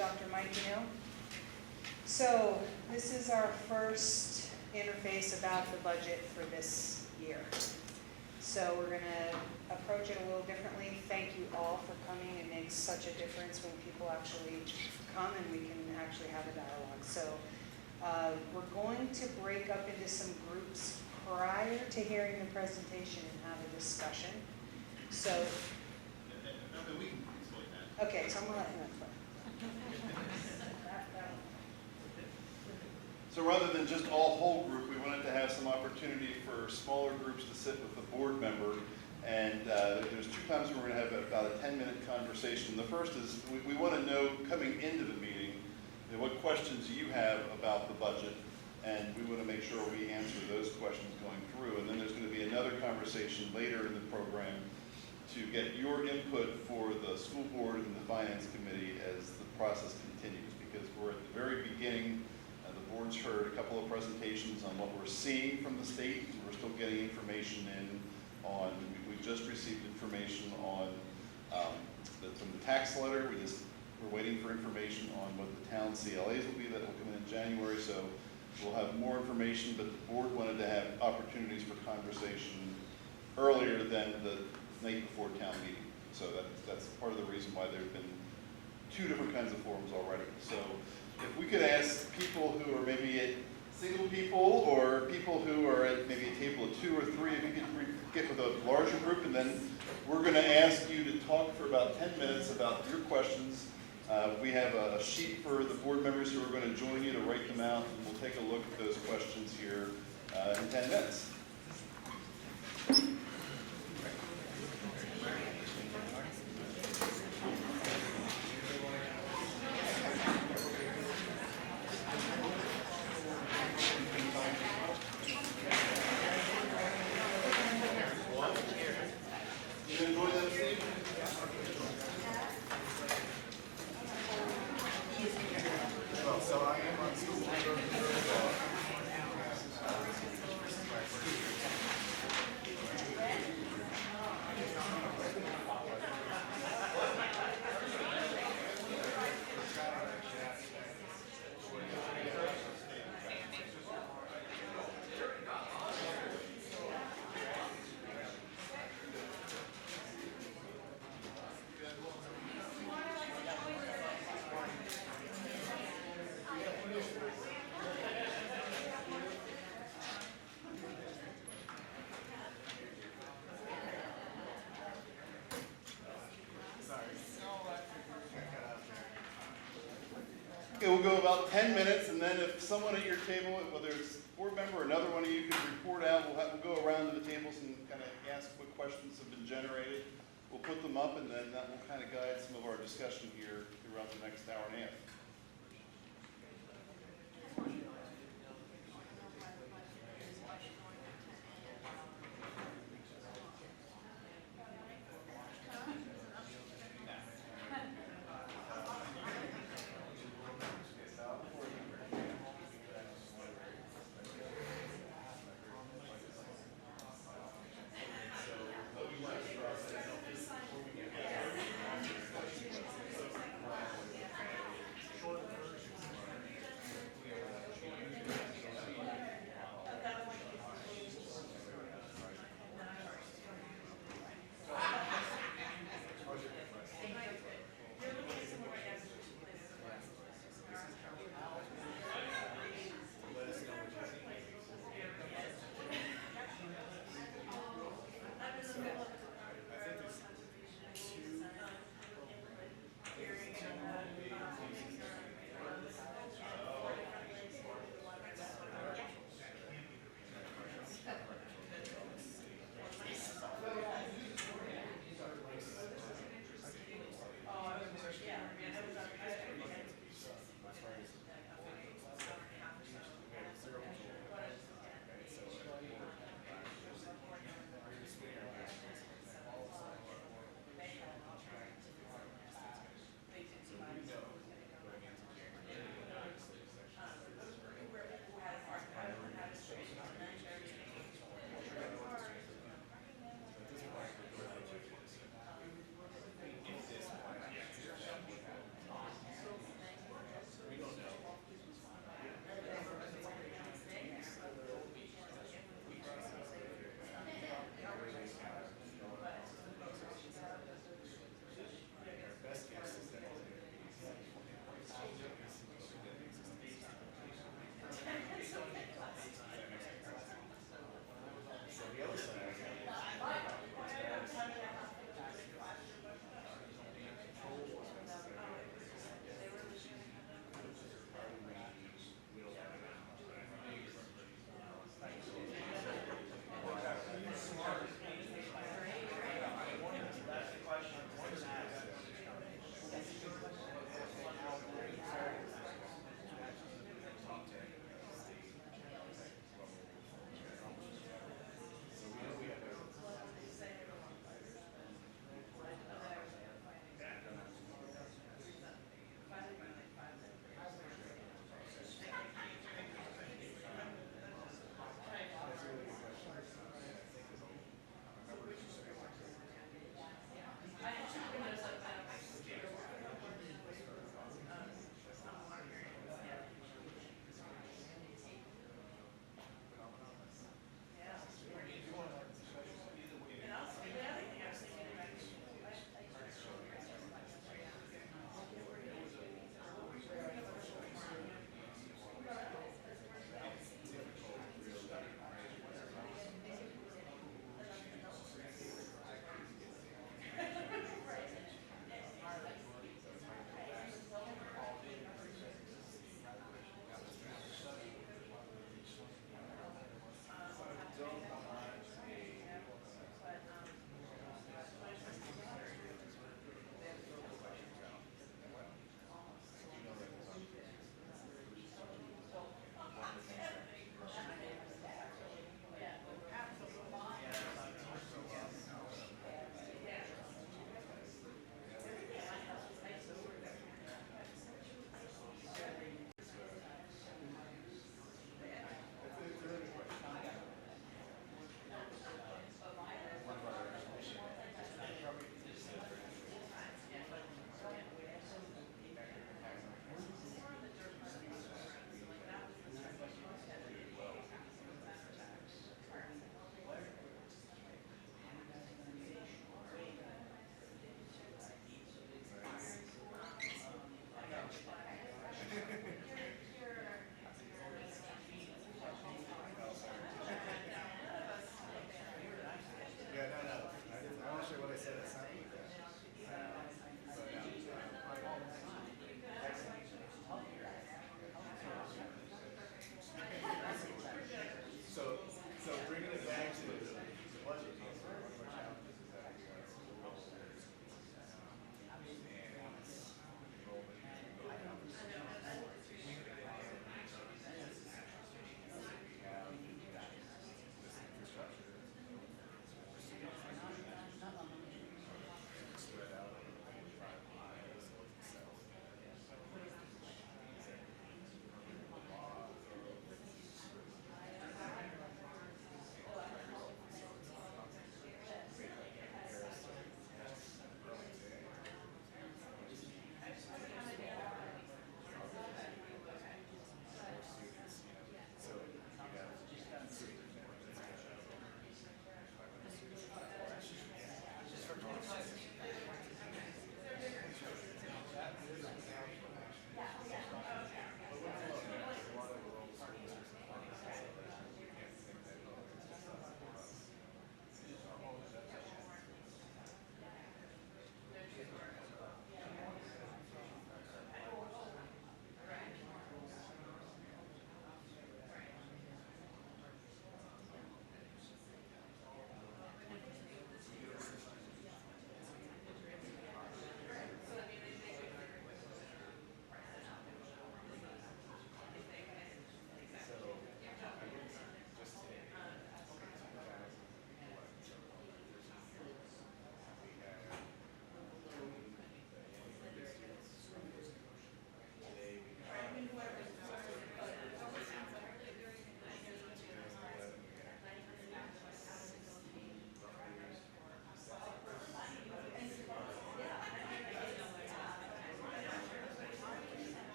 Dr. Mike Neal. So this is our first interface about the budget for this year. So we're going to approach it a little differently. Thank you all for coming. It makes such a difference when people actually come and we can actually have a dialogue. So we're going to break up into some groups prior to hearing the presentation and have a discussion. So, No, we can explain that. okay, so I'm going to let him explain. So rather than just all whole group, we wanted to have some opportunity for smaller groups to sit with the board member. And there's two times where we're going to have about a 10-minute conversation. The first is we want to know, coming into the meeting, what questions you have about the budget. And we want to make sure we answer those questions going through. And then there's going to be another conversation later in the program to get your input for the school board and the finance committee as the process continues. Because we're at the very beginning. The board's heard a couple of presentations on what we're seeing from the state. We're still getting information in on, we've just received information on from the tax letter. We're waiting for information on what the town CLAs will be that will come in January. So we'll have more information, but the board wanted to have opportunities for conversation earlier than the night before town meeting. So that's part of the reason why there have been two different kinds of forums already. So if we could ask people who are maybe at single people or people who are at maybe a table of 2 or 3, if you could get with a larger group, and then we're going to ask you to talk for about 10 minutes about your questions. We have a sheet for the board members who are going to join you to write them out, and we'll take a look at those questions here in 10 minutes. So I am on school. Okay, we'll go about 10 minutes, and then if someone at your table, whether it's a board member or another one of you, can report out, we'll go around to the tables and kind of ask what questions have been generated. We'll put them up, and then that will kind of guide some of our discussion here throughout the next hour and a half.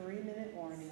3-minute warning.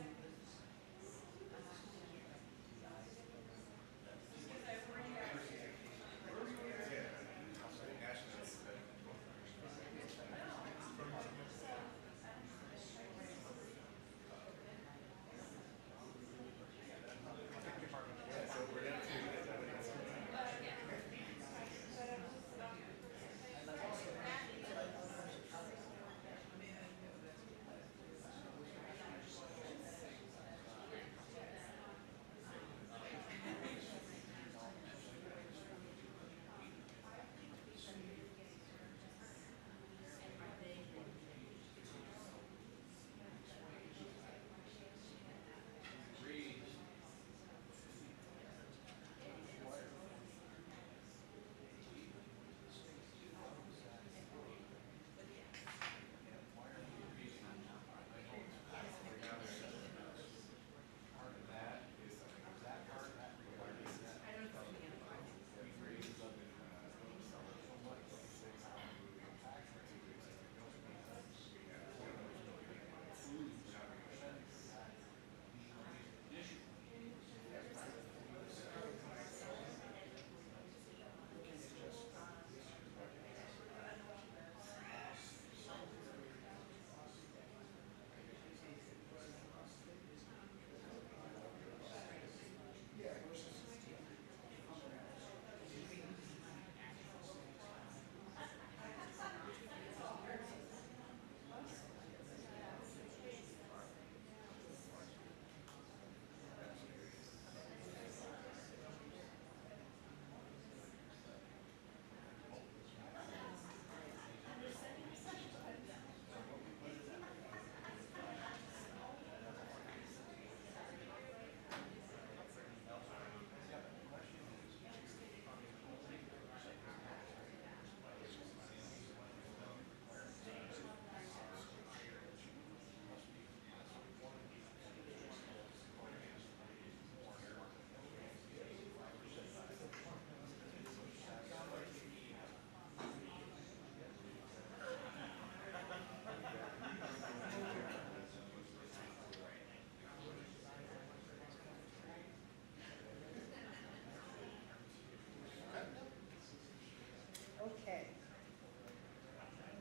Okay.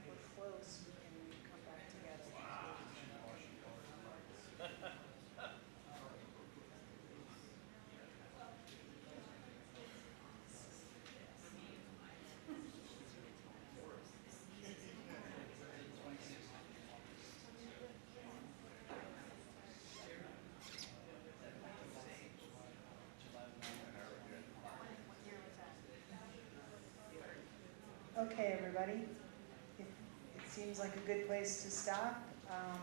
We're close, we can come back together. Okay, everybody. It seems like a good place to stop.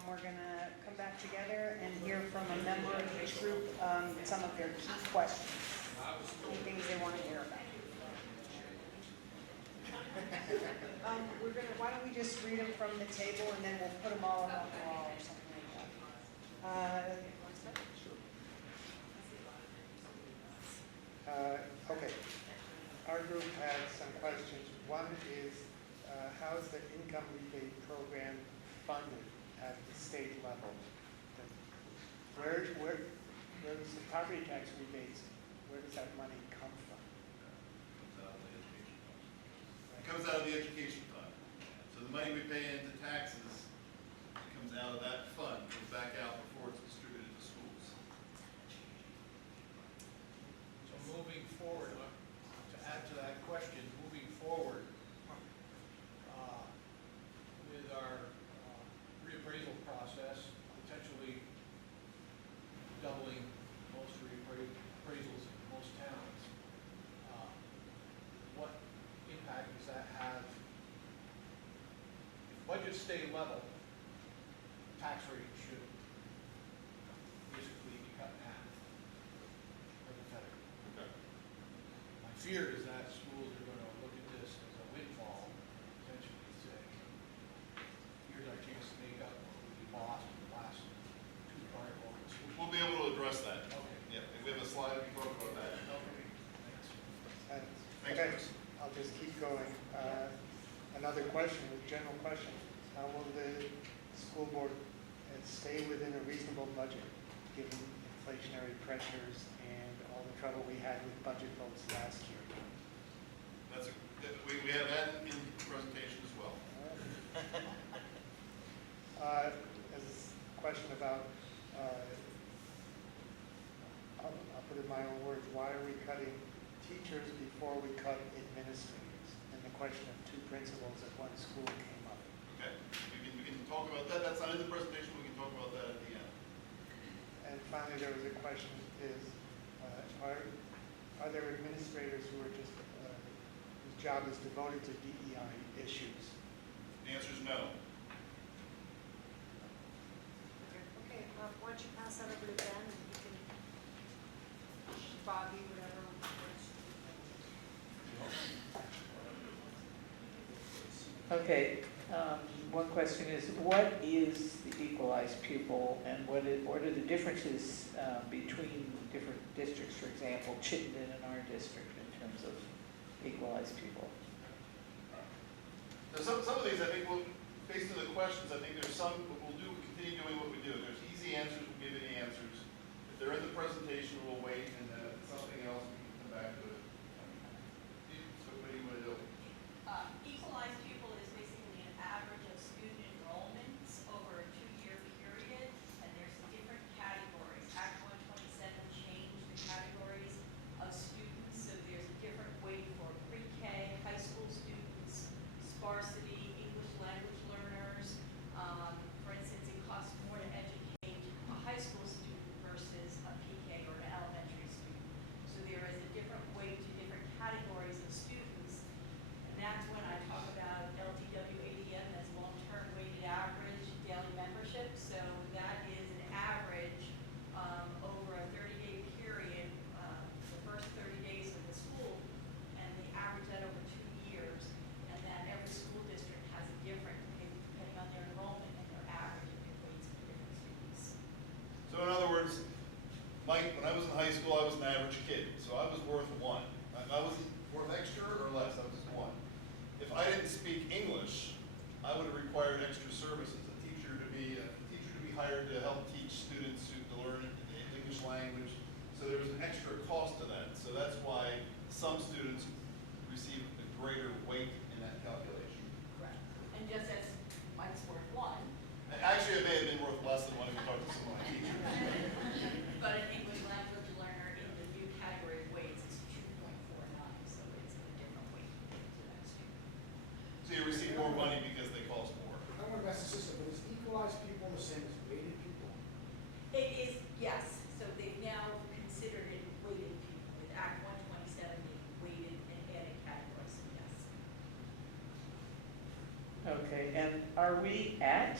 We're going to come back together and hear from a member of each group some of their key questions, key things they want to hear about. Why don't we just read them from the table and then we'll put them all on the wall or something like that. Okay, our group had some questions. One is, how is the income rebate program funded at the state level? Where does the property tax rebates, where does that money come from? It comes out of the education fund. So the money we pay into taxes, it comes out of that fund, goes back out before it's distributed to schools. So moving forward, to add to that question, moving forward with our reappraisal process, potentially doubling most reappraisals in most towns, what impact does that have? If budgets stay level, tax rate should basically be cut in half for the federal. Okay. My fear is that schools are going to look at this as a windfall, potentially say, here's our chance to make up what we lost in the last two prior quarters. We'll be able to address that. Okay. Yeah, and we have a slide we talk about that. Okay, thanks. Thanks, Okay, Chris. I'll just keep going. Another question, a general question. How will the school board stay within a reasonable budget, given inflationary pressures and all the trouble we had with budget votes last year. We have that in the presentation as well. As a question about, I'll put it in my own words, why are we cutting teachers before we cut administrators? And the question of two principals at one school came up. Okay, we can talk about that. That's not in the presentation. We can talk about that at the end. And finally, there was a question is, are there administrators who are just, whose job is devoted to DEI issues? The answer is no. Okay, why don't you pass that over to Ben, and you can, Bobby, whatever. Okay, one question is, what is the equalized pupil, and what are the differences between different districts? For example, Chittenden and our district in terms of equalized pupil. So some of these, I think, based on the questions, I think there's some, we'll continue doing what we do. There's easy answers, we'll give you the answers. If they're in the presentation, we'll wait, and then if it's something else, we can come back to it. So what do you want to do? Equalized pupil is basically an average of student enrollments over a 2-year period, and there's different categories. Act 127 changed the categories of students, so there's a different weight for pre-K, high school students, sparsity, English language learners. For instance, it costs more to educate a high school student versus a PK or an elementary student. So there is a different weight to different categories of students. And that's when I talk about LTW ADM as long-term weighted average daily membership. So that is an average over a 30-day period, the first 30 days of the school, and they average that over 2 years. And then every school district has a different, depending on their enrollment and their average, and their weights for different students. So in other words, Mike, when I was in high school, I was an average kid, so I was worth 1. I wasn't worth extra or less, I was just 1. If I didn't speak English, I would have required extra services, a teacher to be hired to help teach students to learn the English language. So there was an extra cost to that. So that's why some students receive a greater weight in that calculation. Correct. And just as Mike's worth 1, And actually, it may have been worth less than when we talked to some of my teachers. but an English language learner in the new category of weights is 2.49, so it's a different weight to that student. So you receive more money because they cost more. I don't want to mess the system, but is equalized people the same as weighted people? It is, yes, so they've now considered it weighted people, with Act 127 being weighted and added categories, so yes. Okay, and are we at,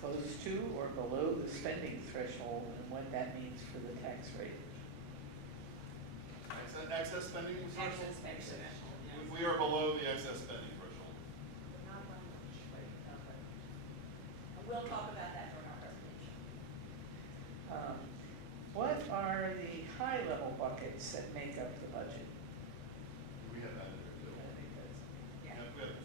close to, or below the spending threshold, and what that means for the tax rate? Excess spending threshold? Excess spending. We are below the excess spending threshold. But not by much, right? And we'll talk about that during our presentation. What are the high-level buckets that make up the budget? We have that in there too. Yeah. We have-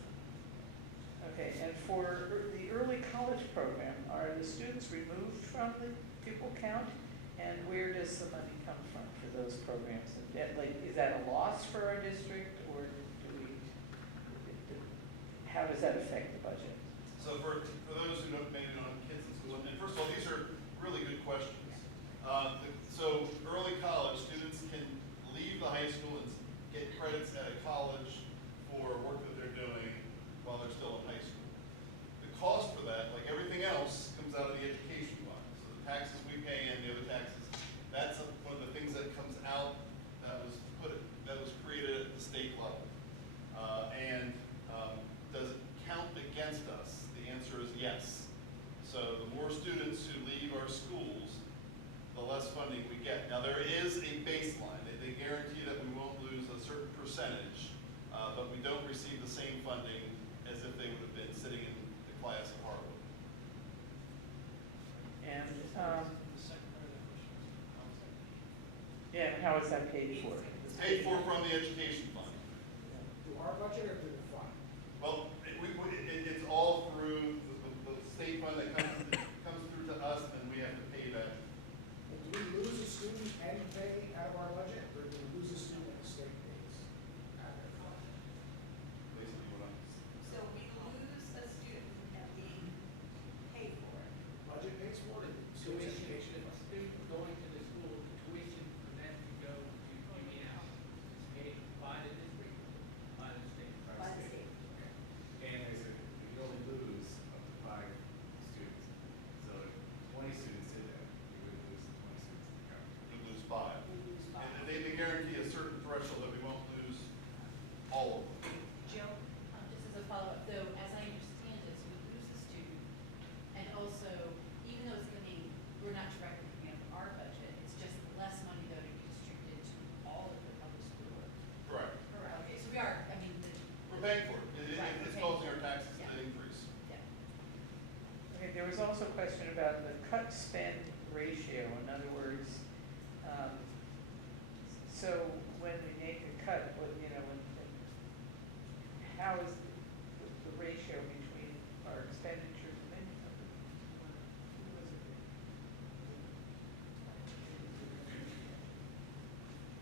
Okay, and for the early college program, are the students removed from the pupil count? And where does the money come from for those programs? And like, is that a loss for our district, or how does that affect the budget? So for those who maybe don't have kids in school, and first of all, these are really good questions. So early college, students can leave the high school and get credits at a college for work that they're doing while they're still in high school. The cost for that, like everything else, comes out of the education fund. So the taxes we pay and the other taxes, that's one of the things that comes out that was created at the state level. Does it count against us? The answer is yes. So the more students who leave our schools, the less funding we get. Now there is a baseline. They guarantee that we won't lose a certain percentage, but we don't receive the same funding as if they would have been sitting in the class at Harvard. And, The second part of that question is how is that? yeah, and how is that paid for? It's paid for from the education fund. Do our budget or do the fund? Well, it's all through the state fund that comes through to us, and we have to pay that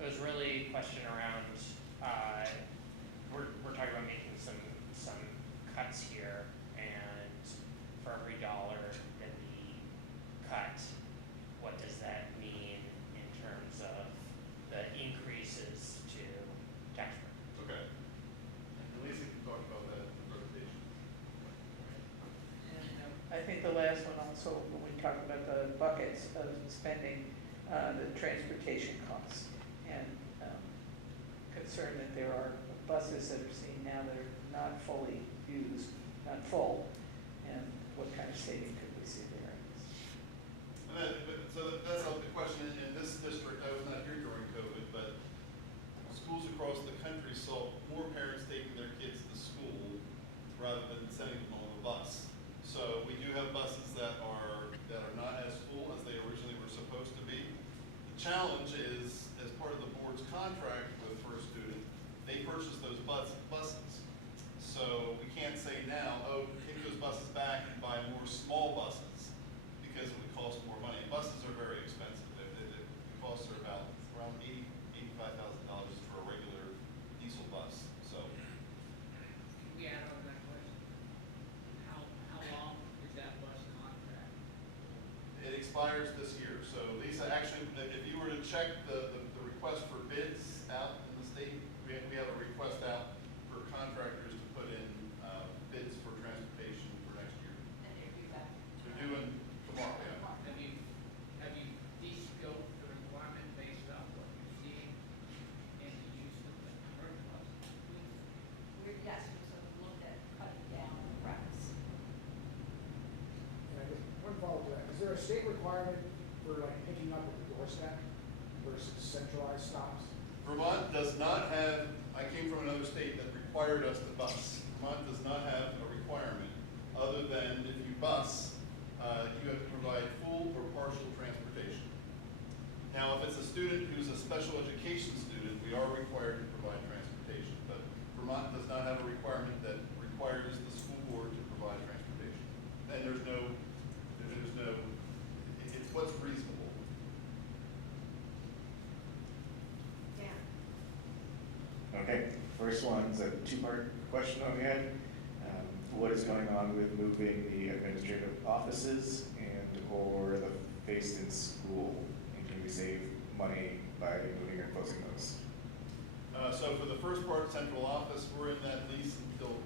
was really a question around, we're talking about making some cuts here, and for every dollar that we cut, what does that mean in terms of the increases to tax rate? Okay. And Lisa can talk about that in the presentation. I think the last one also, when we talked about the buckets of spending, the transportation costs, and concern that there are buses that are seen now that are not fully used, not full, and what kind of saving could we see there? And so that's the question in this district. I was not here during COVID, but schools across the country saw more parents taking their kids to school rather than sending them on a bus. So we do have buses that are not as full as they originally were supposed to be. The challenge is, as part of the board's contract with First Student, they purchase those buses. So we can't say now, oh, take those buses back and buy more small buses because it would cost more money. And buses are very expensive. The costs are around $85,000 for a regular diesel bus. So Can we add on to that question? How long is that bus contract? it expires this year. So Lisa, actually, if you were to check the request for bids out in the state, we have a request out for contractors to put in bids for transportation for next year. And they're due back. They're doing tomorrow, yeah. Have you de-scoped the requirement based on what you're seeing in the use of the current bus? Yes, we sort of looked at cutting down the routes. And I guess one follow-up to that, is there a state requirement for like picking up at the doorstep versus centralized stops? Vermont does not have, I came from another state that required us to bus. Vermont does not have a requirement other than if you bus, you have to provide full or partial transportation. Now, if it's a student who's a special education student, we are required to provide transportation, but Vermont does not have a requirement that requires the school board to provide transportation. And it's what's reasonable. Dan? Okay, first one's a two-part question on the end. What is going on with moving the administrative offices or the Facein School? And can we save money by moving or closing those? So for the first part, central office, we're in that lease until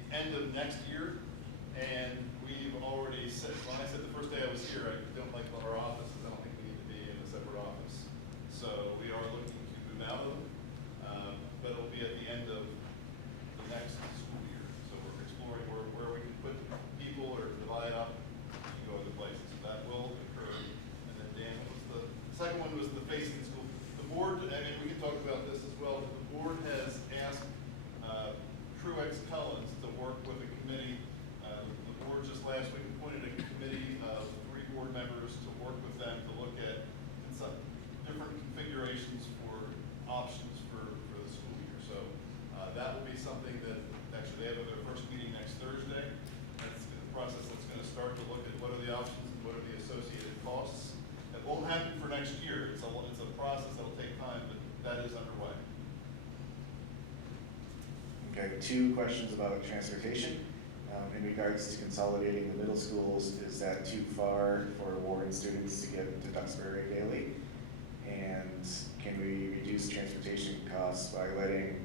the end of next year. And we've already said, when I said the first day I was here, I don't like our offices. I don't think we need to be in a separate office. So we are looking to move out of them. But it'll be at the end of the next school year. So we're exploring where we can put people or divide up and go other places. So that will occur. And then Dan, what was the second one was the Facein School. The board, I mean, we can talk about this as well, but the board has asked Truex Collins to work with a committee. The board just last week appointed a committee of 3 board members to work with them to look at some different configurations for options for the school year. So that will be something that actually they have their first meeting next Thursday. That's the process that's going to start to look at what are the options and what are the associated costs. It won't happen for next year. It's a process that'll take time, but that is underway. Okay, 2 questions about transportation. In regards to consolidating the middle schools, is that too far for Warren students to get to Duxbury daily? And can we reduce transportation costs by letting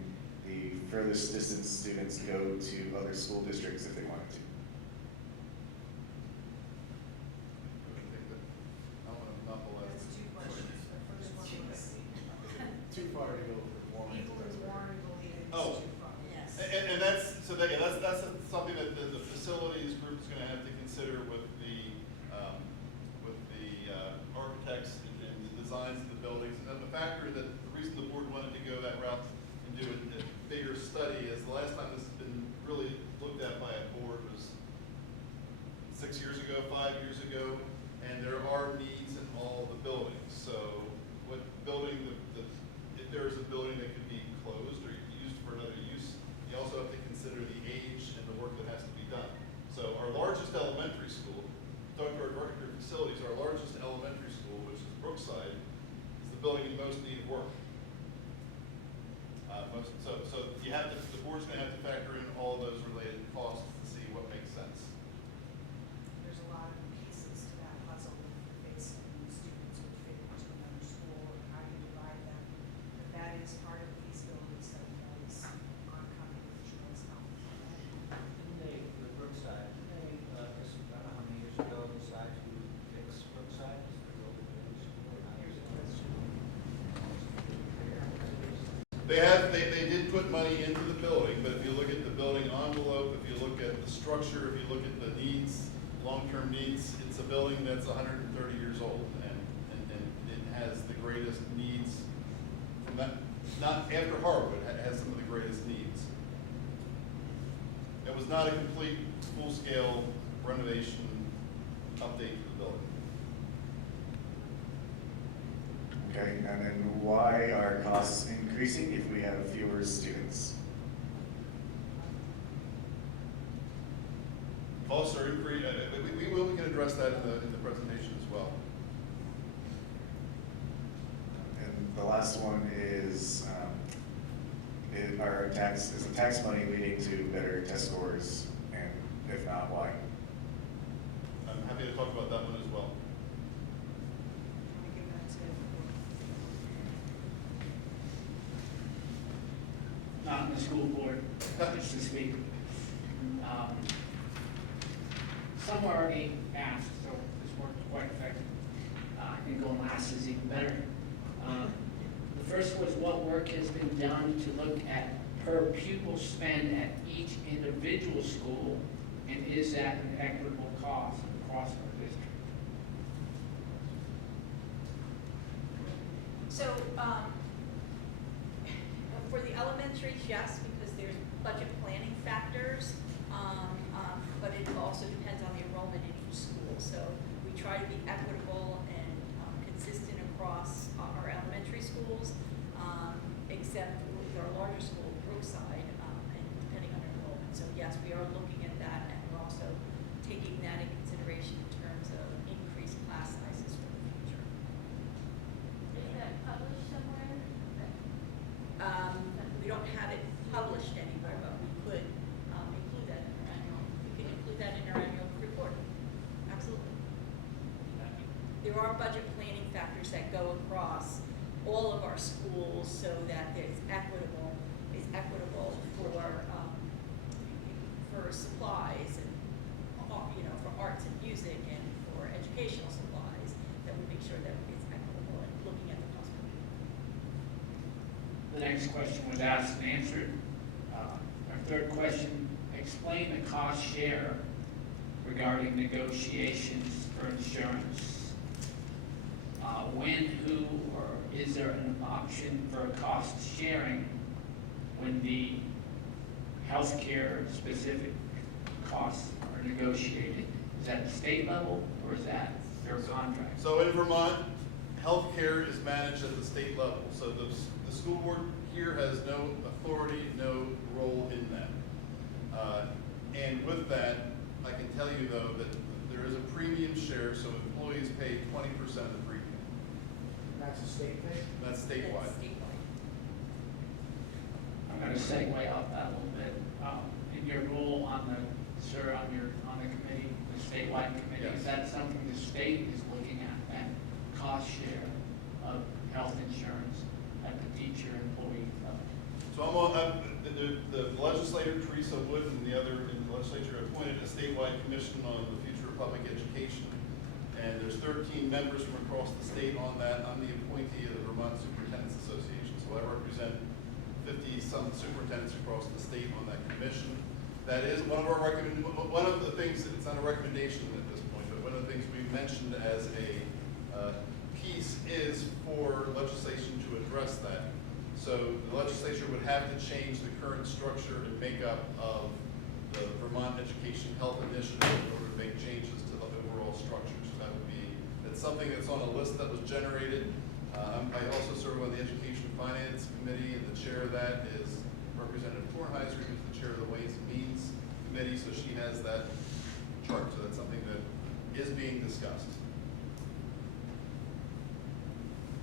the furthest distance students go to other school districts if they wanted to? That's 2 questions. The first one was, Too far to go for Warren. people in Warren believe it's Oh. too far. Yes. And that's something that the facilities group is going to have to consider with the architects and the designs of the buildings. And then the factor that the reason the board wanted to go that route and do a bigger study is the last time this has been really looked at by a board was 6 years ago, 5 years ago, and there are needs in all the buildings. So what building, if there is a building that could be closed or used for another use, you also have to consider the age and the work that has to be done. So our largest elementary school, talking to our director of facilities, our largest elementary school, which is Brookside, is the building in most need of work. So you have to, the board's gonna have to factor in all those related costs to see what makes sense. There's a lot of pieces to that puzzle, basically, students would fit into another school, and how you divide them. But that is part of the feasibility study that is oncoming, which was Didn't they, the Brookside, didn't they, I don't know how many years ago, decide to fix Brookside as the building of the school? Here's a question. They did put money into the building, but if you look at the building envelope, if you look at the structure, if you look at the needs, long-term needs, it's a building that's 130 years old, and it has the greatest needs from that, not after Harwood, it has some of the greatest needs. It was not a complete, full-scale renovation update to the building. Okay, and then why are costs increasing if we have fewer students? Costs are increasing, we can address that in the presentation as well. And the last one is is the tax money leading to better test scores, and if not, why? I'm happy to talk about that one as well. Can we give that to? Not on the school board, just this week. Some were already asked, so this worked quite effective. I can go last is even better. The first was what work has been done to look at per pupil spend at each individual school, and is that an equitable cost across our district? So, for the elementaries, yes, because there's budget planning factors, but it also depends on the enrollment in each school. So we try to be equitable and consistent across our elementary schools, except with our larger school, Brookside, and depending on enrollment. So yes, we are looking at that, and we're also taking that in consideration in terms of increased class sizes for the future. Is that published somewhere? We don't have it published anywhere, but we could include that in our annual, we can include that in our annual report. Absolutely. There are budget planning factors that go across all of our schools so that it's equitable for supplies and, for arts and music and for educational supplies, that we make sure that it's equitable and looking at the cost per pupil. The next question was asked and answered. Our third question, explain the cost share regarding negotiations for insurance. When, who, or is there an option for cost sharing when the healthcare specific costs are negotiated? Is that state level, or is that their contract? So in Vermont, healthcare is managed at the state level. So the school board here has no authority, no role in that. And with that, I can tell you though that there is a premium share, so employees pay 20% of the premium. That's a state thing? That's statewide. That's statewide. I'm going to segue off that a little bit. In your role on the committee, the statewide committee, Yes. is that something the state is looking at, that cost share of health insurance at the teacher employee level? So I'm on, the legislator, Teresa Wood, and the other in the legislature appointed a statewide commission on the future of public education. And there's 13 members from across the state on that. I'm the appointee of the Vermont Superintendents Association. So I represent 50-some superintendents across the state on that commission. That is one of the things, it's not a recommendation at this point, but one of the things we've mentioned as a piece is for legislation to address that. So the legislature would have to change the current structure and makeup of the Vermont Education Health Initiative in order to make changes to the overall structure. So that's something that's on a list that was generated. I also serve on the Education Finance Committee, and the chair of that is Representative Kornheiser, who's the chair of the Ways and Means Committee, so she has that chart. So that's something that is being discussed.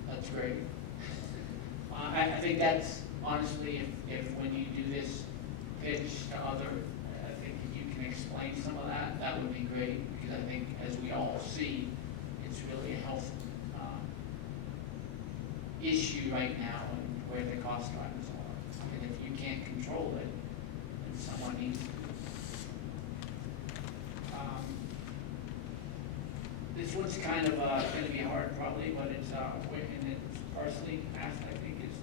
That's great. I think that's honestly, if when you do this pitch to other, I think if you can explain some of that, that would be great, because I think as we all see, it's really a health issue right now and where the cost drivers are. And if you can't control it, then someone needs to. This one's kind of going to be hard probably, but it's, and it's partially asked, I think, is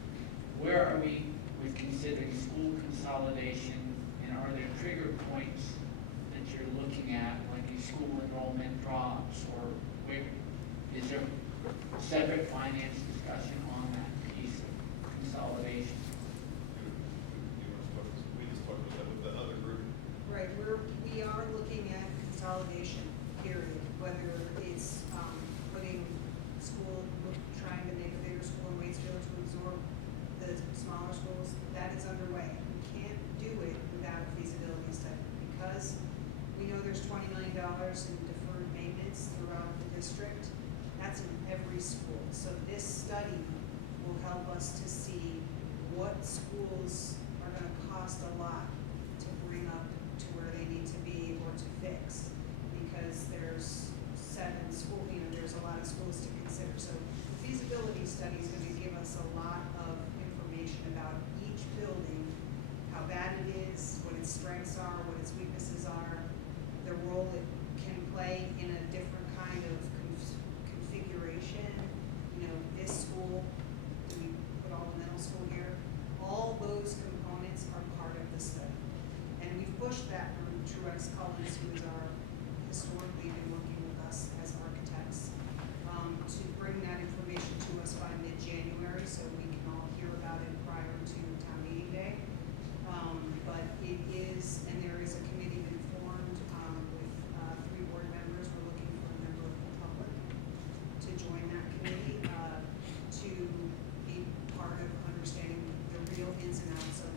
where are we with considering school consolidation, and are there trigger points that you're looking at when the school enrollment drops, or where, is there a separate finance discussion on that piece of consolidation? We just talked about that with the other group. Right, we are looking at consolidation, period, whether it's, putting school, trying to make a bigger school in Waitsfield to absorb the smaller schools, that is underway. We can't do it without a feasibility study, because we know there's $20 million in deferred maintenance throughout the district. That's in every school, so this study will help us to see what schools are gonna cost a lot to bring up to where they need to be or to fix, because there's 7 school, there's a lot of schools to consider. So the feasibility study is gonna give us a lot of information about each building, how bad it is, what its strengths are, what its weaknesses are, the role it can play in a different kind of configuration. This school, do we put all the middle school here? All those components are part of the study. And we've pushed that from Truex Collins, who is our historically been working with us as architects, to bring that information to us by mid-January, so we can all hear about it prior to town meeting day. But it is, and there is a committee been formed, with 3 board members. We're looking for a member of the public to join that committee, to be part of understanding the real ins and outs of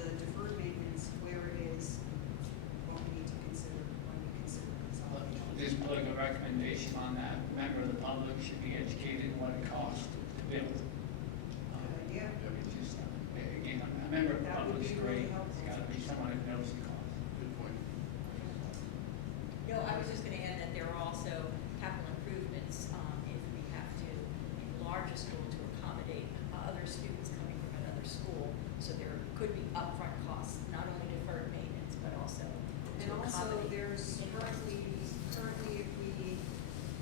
the deferred maintenance, where it is, what we need to consider when we consider consolidation. Just putting a recommendation on that, a member of the public should be educated in what it costs to build. Good idea. It's just, again, a member of the That would public's be really great, helpful. it's gotta be someone who knows the cost. Good point. No, I was just gonna add that there are also capital improvements, if we have to enlarge a school to accommodate other students coming from another school. So there could be upfront costs, not only deferred maintenance, but also to And also, accommodate. there's currently if we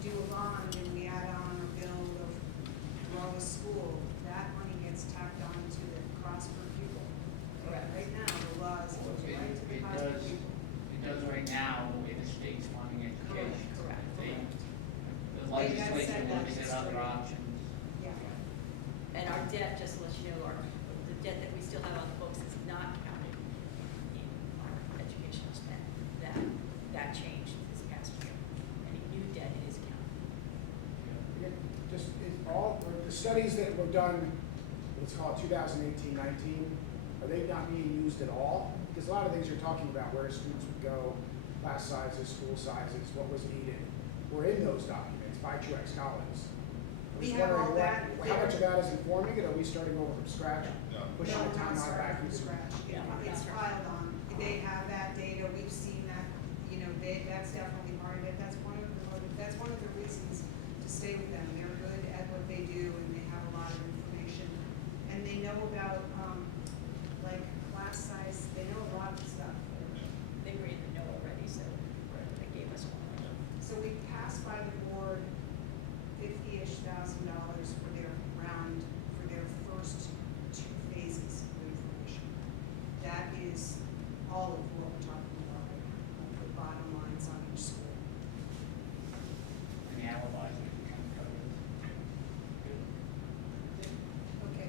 do a bond and we add on or build or grow a school, that money gets tacked on to the cost per pupil. Correct. Right now, the law is Well, right to the it cost per does, pupil. it does right now, the way the state's funding education. Correct. The They had legislature said that looks at other straight. options. Yeah. And our debt, just to let you know, the debt that we still have on the books is not counted in our educational spend. That changed this past year. Any new debt is counted. Just, or the studies that were done, let's call it 2018-19, are they not being used at all? Because a lot of things you're talking about, where students would go, class sizes, school sizes, what was needed, were in those documents by Truex Collins. I was We have all wondering that how much of there. that is informing it? Are we starting over from scratch? No. Pushing No, the not timeline back starting from into scratch. Yeah. It's piled on. They have that data. We've seen that, that's definitely part of it. That's one of the reasons to stay with them. They're good at what they do and they have a lot of information. And they know about, like class size, they know a lot of stuff. They were in the know already, so they gave us one. So we passed by the board $50,000-ish for their first 2 phases of information. That is all of what we're talking about right now, the bottom lines on each school. And the alibis we can kind of cover. Okay.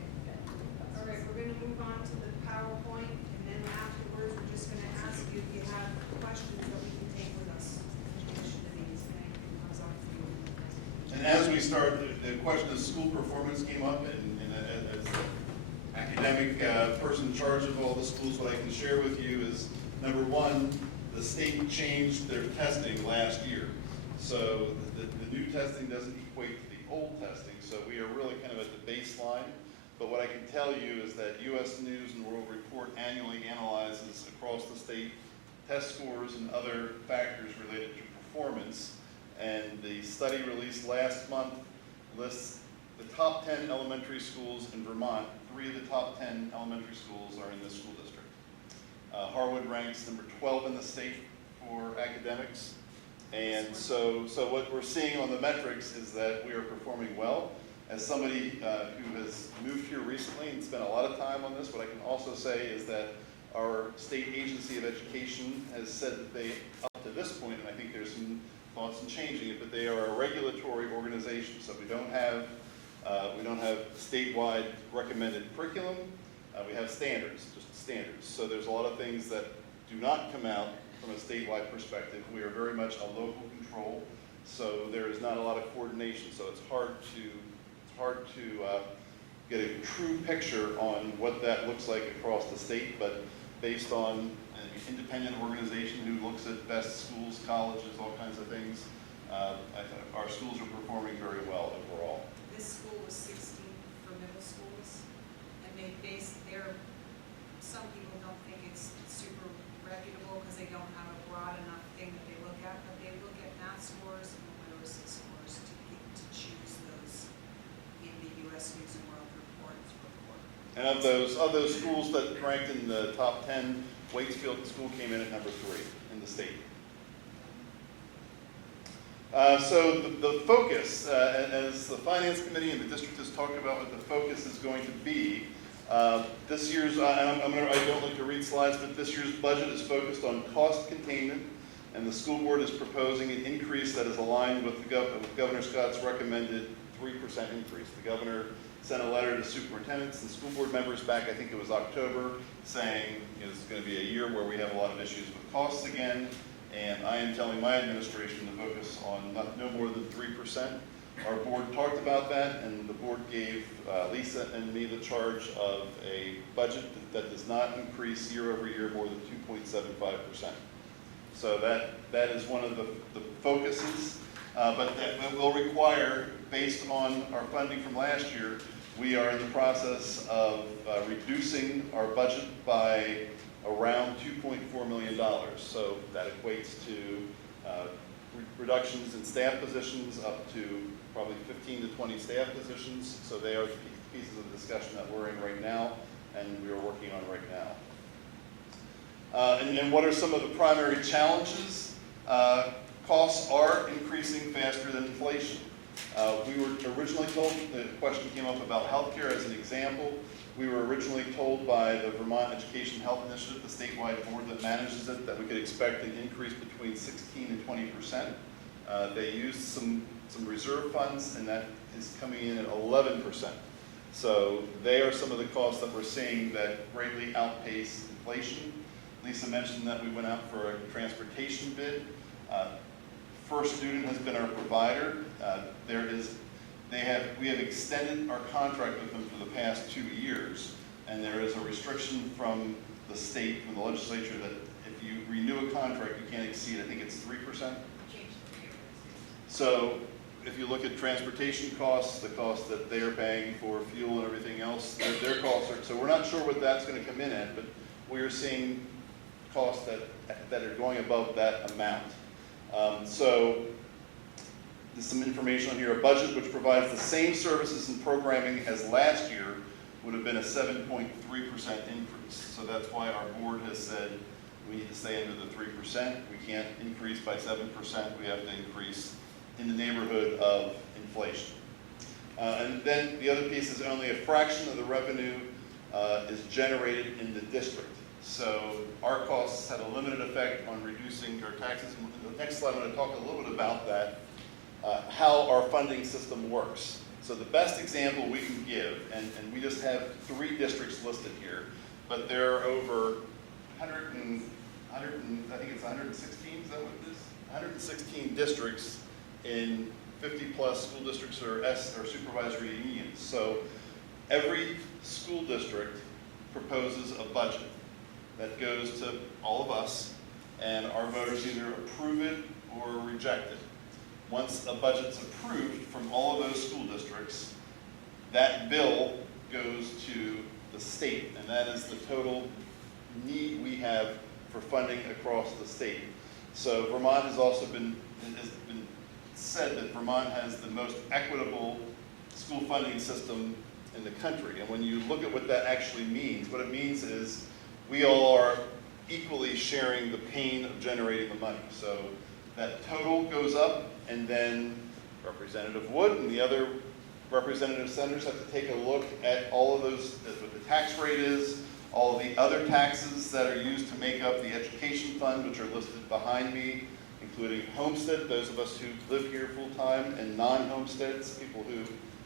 All right, we're gonna move on to the PowerPoint, and then afterwards, we're just gonna ask you if you have questions that we can take with us. Finish the meetings, if anything comes up for you. And as we start, the question of school performance came up, and as the academic person in charge of all the schools, what I can share with you is, number one, the state changed their testing last year. So the new testing doesn't equate to the old testing, so we are really kind of at the baseline But what I can tell you is that U.S. News and World Report annually analyzes across the state test scores and other factors related to performance. And the study released last month lists the top 10 elementary schools in Vermont. 3 of the top 10 elementary schools are in this school district. Harwood ranks number 12 in the state for academics. And so what we're seeing on the metrics is that we are performing well. As somebody who has moved here recently and spent a lot of time on this, what I can also say is that our state agency of education has said that they, up to this point, and I think there's some thoughts in changing it, but they are a regulatory organization. So we don't have statewide recommended curriculum. We have standards, just standards. So there's a lot of things that do not come out from a statewide perspective. We are very much a local control, so there is not a lot of coordination. So it's hard to get a true picture on what that looks like across the state, but based on an independent organization who looks at best schools, colleges, all kinds of things, our schools are performing very well overall. This school was 16 for middle schools, and they base some people don't think it's super reputable because they don't have a broad enough thing that they look at, but they look at math scores and literacy scores to choose those in the U.S. News and World Report's report. And of those schools that ranked in the top 10, Waitsfield School came in at number 3 in the state. So the focus, as the Finance Committee and the district has talked about what the focus is going to be, this year's, I don't like to read slides, but this year's budget is focused on cost containment, and the school board is proposing an increase that is aligned with Governor Scott's recommended 3% increase. The governor sent a letter to superintendents and school board members back, I think it was October, saying this is going to be a year where we have a lot of issues with costs again, and I am telling my administration to focus on no more than 3%. Our board talked about that, and the board gave Lisa and me the charge of a budget that does not increase year over year more than 2.75%. So that is one of the focuses, but that will require, based on our funding from last year, we are in the process of reducing our budget by around $2.4 million. So that equates to reductions in staff positions up to probably 15 to 20 staff positions. So they are the pieces of discussion that we're in right now and we are working on right now. And what are some of the primary challenges? Costs are increasing faster than inflation. We were originally told, the question came up about healthcare as an example. We were originally told by the Vermont Education Health Initiative, the statewide board that manages it, that we could expect an increase between 16 and 20%. They used some reserve funds, and that is coming in at 11%. So they are some of the costs that we're seeing that greatly outpace inflation. Lisa mentioned that we went out for a transportation bid. First Student has been our provider. We have extended our contract with them for the past 2 years, and there is a restriction from the state, from the legislature, that if you renew a contract, you can't exceed, I think it's 3%. So if you look at transportation costs, the costs that they are paying for fuel and everything else, their costs are, so we're not sure what that's going to come in at, but we are seeing costs that are going above that amount. So there's some information on here. A budget which provides the same services and programming as last year would have been a 7.3% increase. So that's why our board has said we need to stay under the 3%. We can't increase by 7%. We have to increase in the neighborhood of inflation. And then the other piece is only a fraction of the revenue is generated in the district. So our costs had a limited effect on reducing our taxes. In the next slide, I'm going to talk a little bit about that, how our funding system works. So the best example we can give, and we just have 3 districts listed here, but there are over 116, is that what it is? 116 districts in 50 plus school districts or supervisory unions. So every school district proposes a budget that goes to all of us, and our voters either approve it or reject it. Once a budget's approved from all of those school districts, that bill goes to the state, and that is the total need we have for funding across the state. So Vermont has also been said that Vermont has the most equitable school funding system in the country. And when you look at what that actually means, what it means is we all are equally sharing the pain of generating the money. So that total goes up, and then Representative Wood and the other representative senators have to take a look at all of those, what the tax rate is, all of the other taxes that are used to make up the education fund, which are listed behind me, including homestead, those of us who live here full-time, and non-homesteads, people who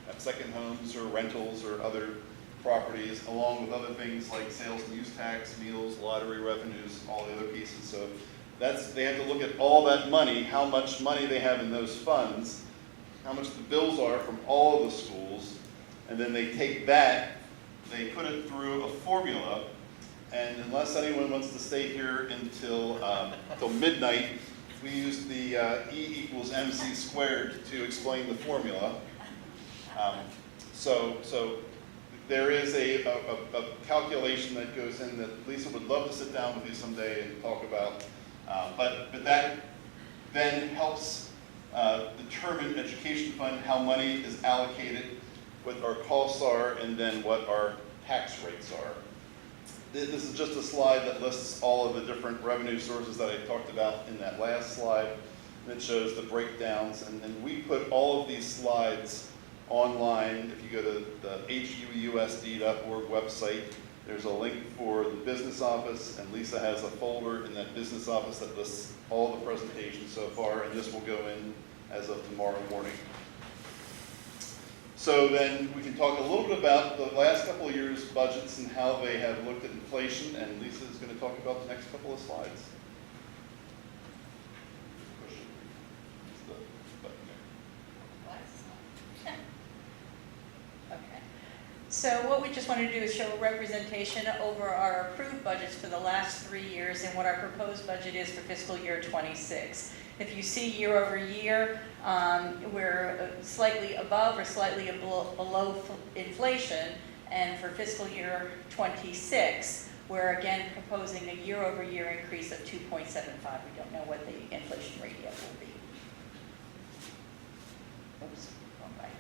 have second homes or rentals or other properties, along with other things like sales and use tax, meals, lottery revenues, all the other pieces. So they have to look at all that money, how much money they have in those funds, how much the bills are from all of the schools, and then they take that, they put it through a formula, and unless anyone wants to stay here until midnight, we use the E equals MC squared to explain the formula. So there is a calculation that goes in that Lisa would love to sit down with you someday and talk about, but that then helps determine education fund, how money is allocated, what our costs are, and then what our tax rates are. This is just a slide that lists all of the different revenue sources that I talked about in that last slide, and it shows the breakdowns, and we put all of these slides online. If you go to the HUUSD.org website, there's a link for the business office, and Lisa has a folder in that business office that lists all the presentations so far, and this will go in as of tomorrow morning. So then we can talk a little bit about the last couple of years' budgets and how they have looked at inflation, and Lisa is going to talk about the next couple of slides. Okay. So what we just want to do is show a representation over our approved budgets for the last 3 years and what our proposed budget is for fiscal year '26. If you see year over year, we're slightly above or slightly below inflation, and for fiscal year '26, we're again proposing a year over year increase of 2.75. We don't know what the inflation rate yet will be. Oops, wrong way.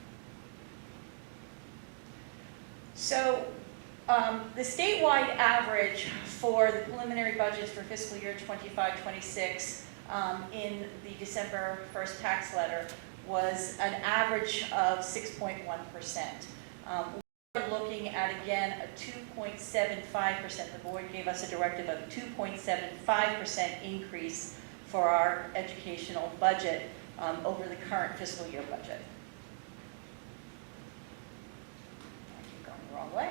So the statewide average for the preliminary budgets for fiscal year '25-26 in the December 1st tax letter was an average of 6.1%. We're looking at, again, a 2.75%. The board gave us a directive of 2.75% increase for our educational budget over the current fiscal year budget. I keep going the wrong way.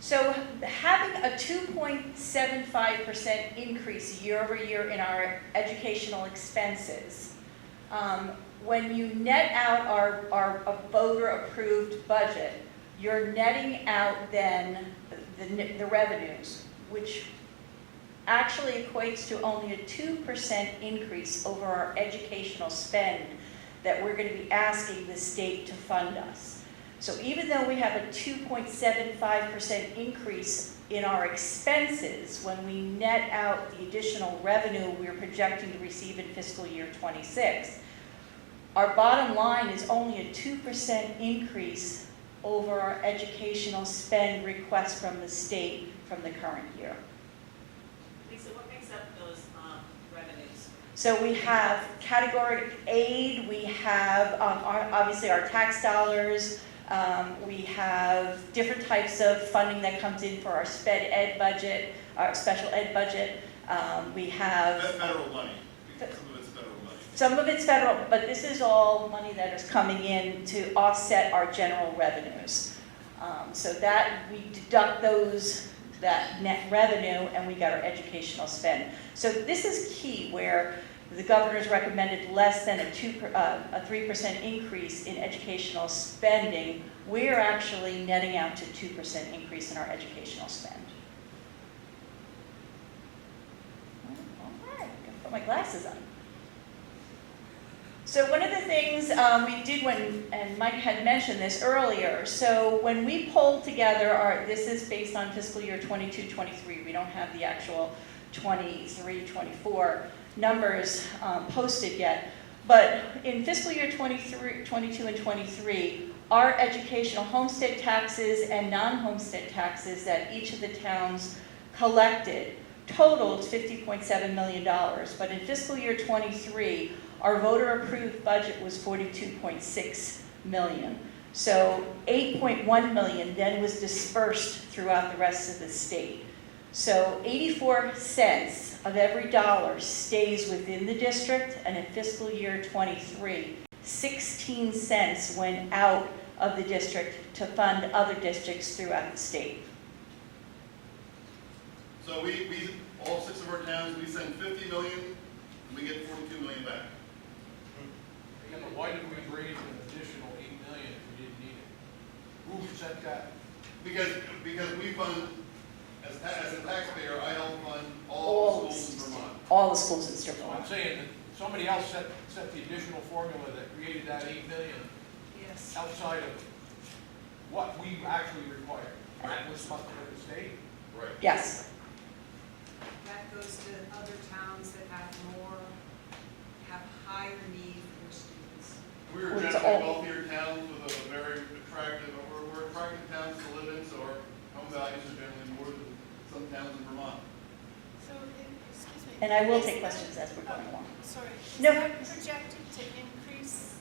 So having a 2.75% increase year over year in our educational expenses, when you net out our voter-approved budget, you're netting out then the revenues, which actually equates to only a 2% increase over our educational spend that we're going to be asking the state to fund us. So even though we have a 2.75% increase in our expenses, when we net out the additional revenue we're projecting to receive in fiscal year '26, our bottom line is only a 2% increase over our educational spend request from the state from the current year. Lisa, what makes up those revenues? So we have category aid, we have obviously our tax dollars, we have different types of funding that comes in for our sped ed budget, our special ed budget. We have Federal money. Some of it's federal money. some of it's federal, but this is all money that is coming in to offset our general revenues. So that we deduct that net revenue, and we got our educational spend. So this is key, where the governor's recommended less than a 3% increase in educational spending. We're actually netting out to 2% increase in our educational spend. All right, I'm gonna put my glasses on. So one of the things we did when, and Mike had mentioned this earlier, so when we pulled together this is based on fiscal year 22-23, we don't have the actual 23-24 numbers posted yet, but in fiscal year 22 and 23, our educational homestead taxes and non-homestead taxes that each of the towns collected totaled $50.7 million, but in fiscal year 23, our voter-approved budget was $42.6 million. So $8.1 million then was dispersed throughout the rest of the state. So 84 cents of every dollar stays within the district, and in fiscal year 23, 16 cents went out of the district to fund other districts throughout the state. So we, all 6 of our towns, we send 50 million, and we get 42 million back. Yeah, but why did we raise an additional 8 million if we didn't need it? Who set that? Because we fund, as a taxpayer, I help fund all the schools in Vermont. All the schools in So Vermont. I'm saying that somebody else set the additional formula that created that 8 million Yes. outside of what we actually require. That was something for the state. Right. Yes. That goes to other towns that have higher need for students. We're Well, it's generally all- wealthier towns with a very attractive, we're attractive towns to live in, so our home values are generally more than some towns in Vermont. So, excuse me. And I will is take that- questions as we're going along. Sorry, is No. that projected to increase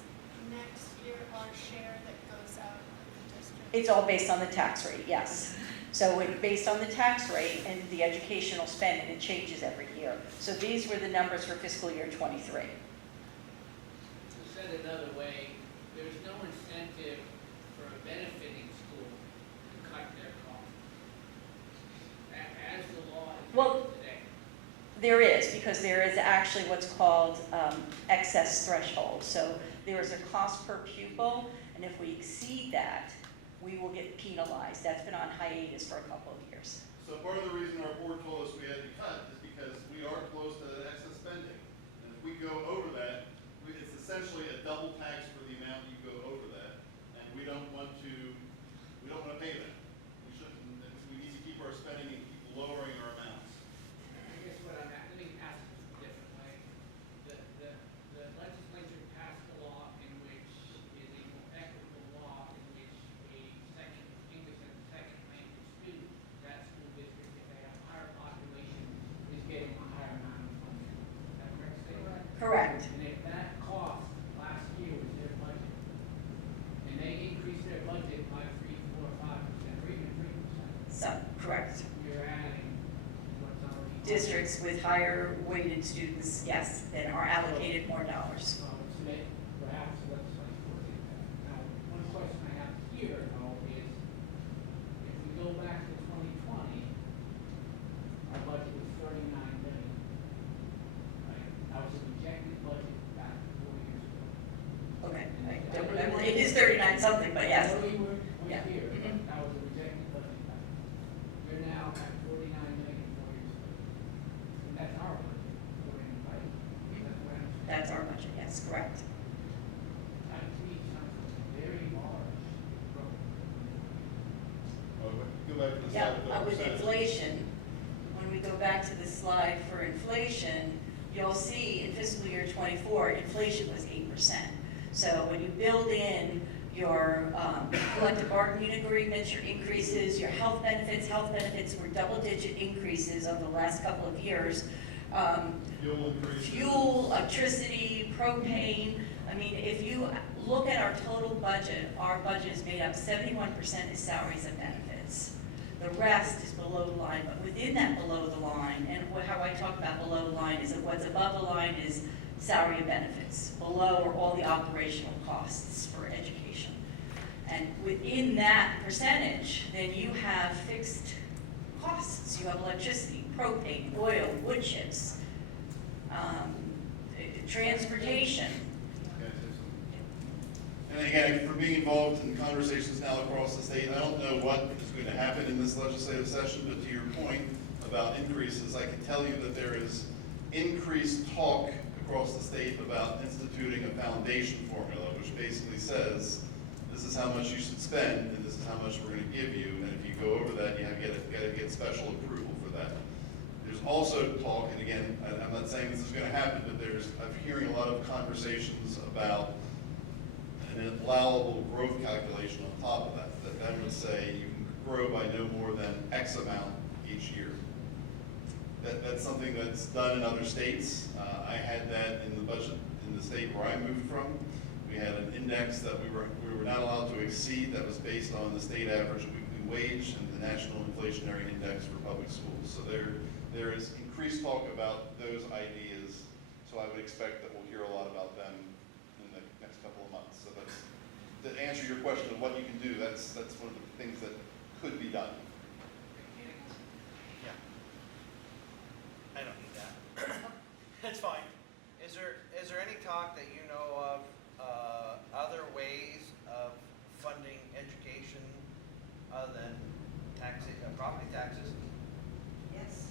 next year, our share that goes out of the district? It's all based on the tax rate, yes. So based on the tax rate and the educational spend, and it changes every year. So these were the numbers for fiscal year 23. To said another way, there's no incentive for a benefiting school to cut their costs. As the law is Well- written today. There is, because there is actually what's called excess threshold. So there is a cost per pupil, and if we exceed that, we will get penalized. That's been on hiatus for a couple of years. So part of the reason our board told us we had to cut is because we are close to excess spending. And if we go over that, it's essentially a double tax for the amount you go over that. And we don't want to pay that. We shouldn't, we need to keep our spending and keep lowering our amounts. I guess what I'm at, let me ask this a different way. The legislature passed a law in which is a more equitable law in which English as a second language student, that school district, if they have a higher population, is getting a higher amount of funding. Is that correct statement? Correct. And if that cost last year was their budget, and they increased their budget by 3, 4, 5%, or even 3%, So, correct. you're adding what's already. Districts with higher weighted students, yes, that are allocated more dollars. Today, perhaps the legislature will do that. Now, one question I have here, though, is if we go back to 2020, our budget was 39 million. Right? That was a projected budget back 4 years ago. Okay. It is 39 something, but yes. I know you were Yeah. here, but Mhm. that was a projected budget back. You're now at 49 million 4 years ago. And that's our budget, according to right? That's what I'm saying. That's our budget, yes, correct. That to me sounds like a very large growth. Go back to the Yeah, slide with our with percentages. inflation, when we go back to the slide for inflation, you'll see in fiscal year 24, inflation was 8%. So when you build in your collective bargaining agreements, your increases, your health benefits were double-digit increases over the last couple of years. Fuel increases. Fuel, electricity, propane. I mean, if you look at our total budget, our budget is made up 71% is salaries and benefits. The rest is below the line, but within that below the line, and how I talk about below the line is that what's above the line is salary and benefits. Below are all the operational costs for education. And within that percentage, then you have fixed costs. You have electricity, propane, oil, wood chips, transportation. And again, for being involved in conversations now across the state, I don't know what is going to happen in this legislative session, but to your point about increases, I can tell you that there is increased talk across the state about instituting a foundation formula, which basically says, this is how much you should spend, and this is how much we're gonna give you, and if you go over that, you have gotta get special approval for that. There's also talk, and again, I'm not saying this is gonna happen, but I'm hearing a lot of conversations about an allowable growth calculation on top of that. That would say you can grow by no more than X amount each year. That's something that's done in other states. I had that in the budget in the state where I moved from. We had an index that we were not allowed to exceed that was based on the state average weekly wage and the national inflationary index for public schools. So there is increased talk about those ideas. So I would expect that we'll hear a lot about them in the next couple of months. So that's, to answer your question of what you can do, that's one of the things that could be done. Yeah. I don't need that. It's fine. Is there any talk that you know of, other ways of funding education other than property taxes? Yes.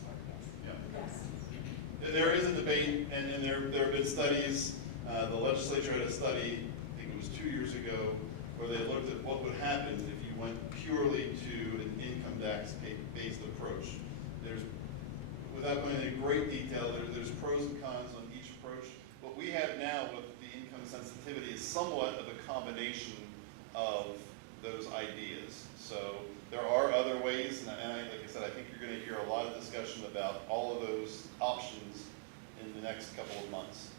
Yeah. Yes. There is a debate, and there have been studies. The legislature had a study, I think it was 2 years ago, where they looked at what would happen if you went purely to an income tax-based approach. Without going into great detail, there's pros and cons on each approach. What we have now with the income sensitivity is somewhat of a combination of those ideas. So there are other ways, and like I said, I think you're going to hear a lot of discussion about all of those options in the next couple of months.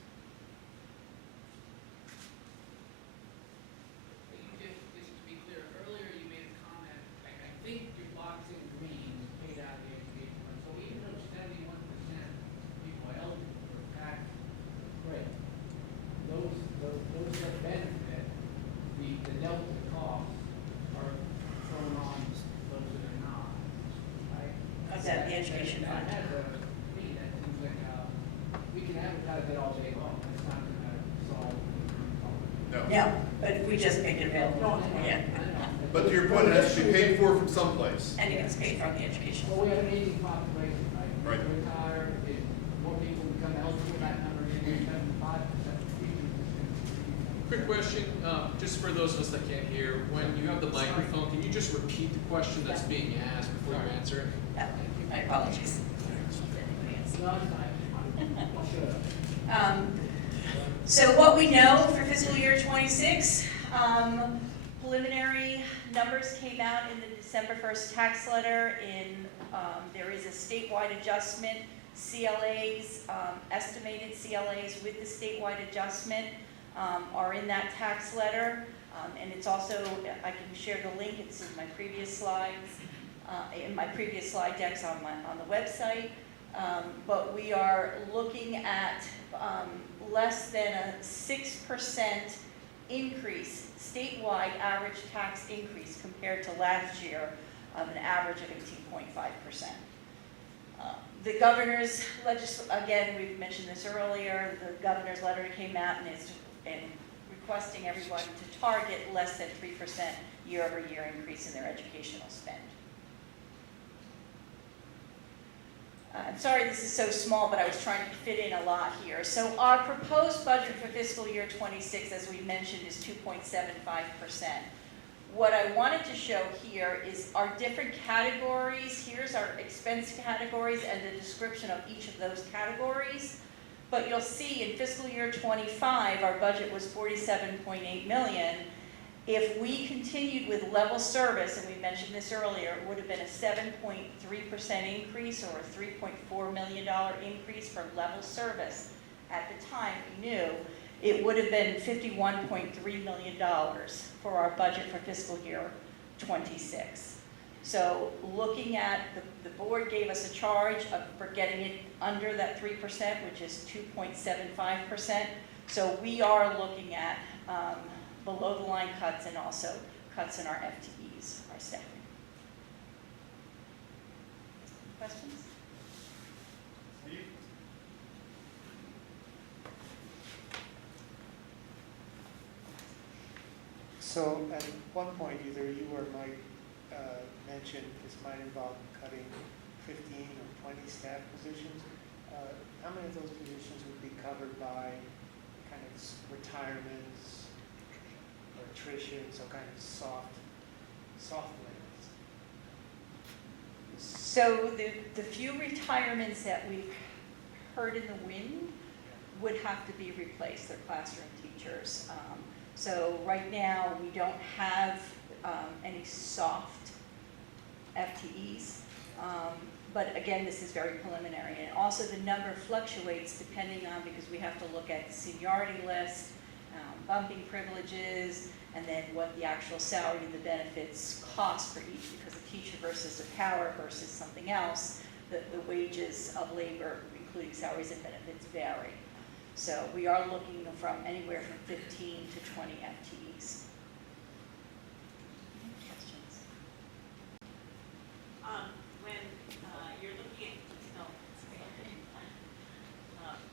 Just to be clear, earlier you made a comment, I think your box in green paid out the education fund. So even though 71% of people are eligible for tax break, those that benefit, the delta costs are thrown on those that are not, right? Of that, the education fund. That has to me, that seems like, we can advertise that all day long, it's not gonna solve the problem. No, but we just make it available. No, I know, Yeah. I know. But to your point, it has to be paid for from someplace. And it gets paid from the education. Well, we have an aging population, right? Right. We retire, if more people become eligible, that number is 75% of teachers. Quick question, just for those of us that can't hear, when you have the microphone, can you just repeat the question that's being asked before you answer it? My apologies. No, it's fine. Sure. So what we know for fiscal year '26, preliminary numbers came out in the December 1st tax letter. There is a statewide adjustment, CLAs, estimated CLAs with the statewide adjustment are in that tax letter. And it's also, I can share the link, it's in my previous slides, in my previous slide decks on the website. But we are looking at less than a 6% increase, statewide average tax increase compared to last year of an average of 18.5%. The governor's again, we've mentioned this earlier, the governor's letter came out and requesting everyone to target less than 3% year-over-year increase in their educational spend. I'm sorry this is so small, but I was trying to fit in a lot here. So our proposed budget for fiscal year '26, as we mentioned, is 2.75%. What I wanted to show here is our different categories. Here's our expense categories and the description of each of those categories. But you'll see in fiscal year '25, our budget was $47.8 million. If we continued with level service, and we mentioned this earlier, it would have been a 7.3% increase or a $3.4 million increase for level service. At the time, we knew it would have been $51.3 million for our budget for fiscal year '26. So looking at, the board gave us a charge for getting it under that 3%, which is 2.75%. So we are looking at below the line cuts and also cuts in our FTEs, our staffing. Questions? Steve? So at one point, either you or Mike mentioned this might involve cutting 15 or 20 staff positions. How many of those positions would be covered by kind of retirements or attrition, so kind of soft limits? So the few retirements that we've heard in the wind would have to be replaced, they're classroom teachers. So right now, we don't have any soft FTEs. But again, this is very preliminary. And also the number fluctuates depending on, because we have to look at the seniority list, bumping privileges, and then what the actual salary and the benefits cost for each, because a teacher versus a power versus something else, the wages of labor, including salaries and benefits, vary. So we are looking from anywhere from 15 to 20 FTEs. Any questions?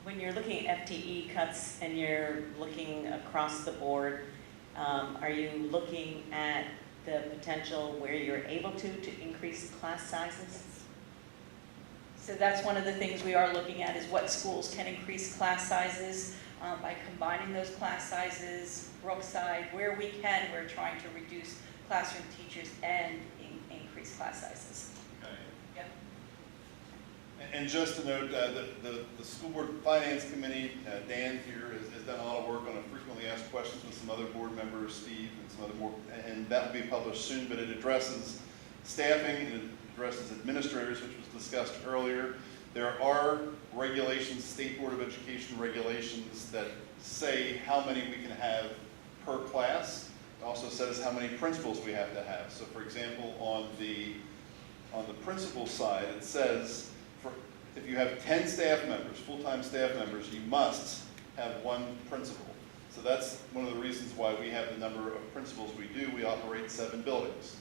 When you're looking at FTE cuts and you're looking across the board, are you looking at the potential where you're able to increase class sizes? So that's one of the things we are looking at, is what schools can increase class sizes by combining those class sizes. Brookside, where we can, we're trying to reduce classroom teachers and increase class sizes. Okay. Yep. And just to note, the school board finance committee, Dan here has done a lot of work on a frequently asked questions with some other board members, Steve and some other more, and that will be published soon, but it addresses staffing and it addresses administrators, which was discussed earlier. There are regulations, State Board of Education regulations, that say how many we can have per class. It also says how many principals we have to have. So for example, on the principal side, it says if you have 10 staff members, full-time staff members, you must have one principal. So that's one of the reasons why we have the number of principals we do. We operate 7 buildings.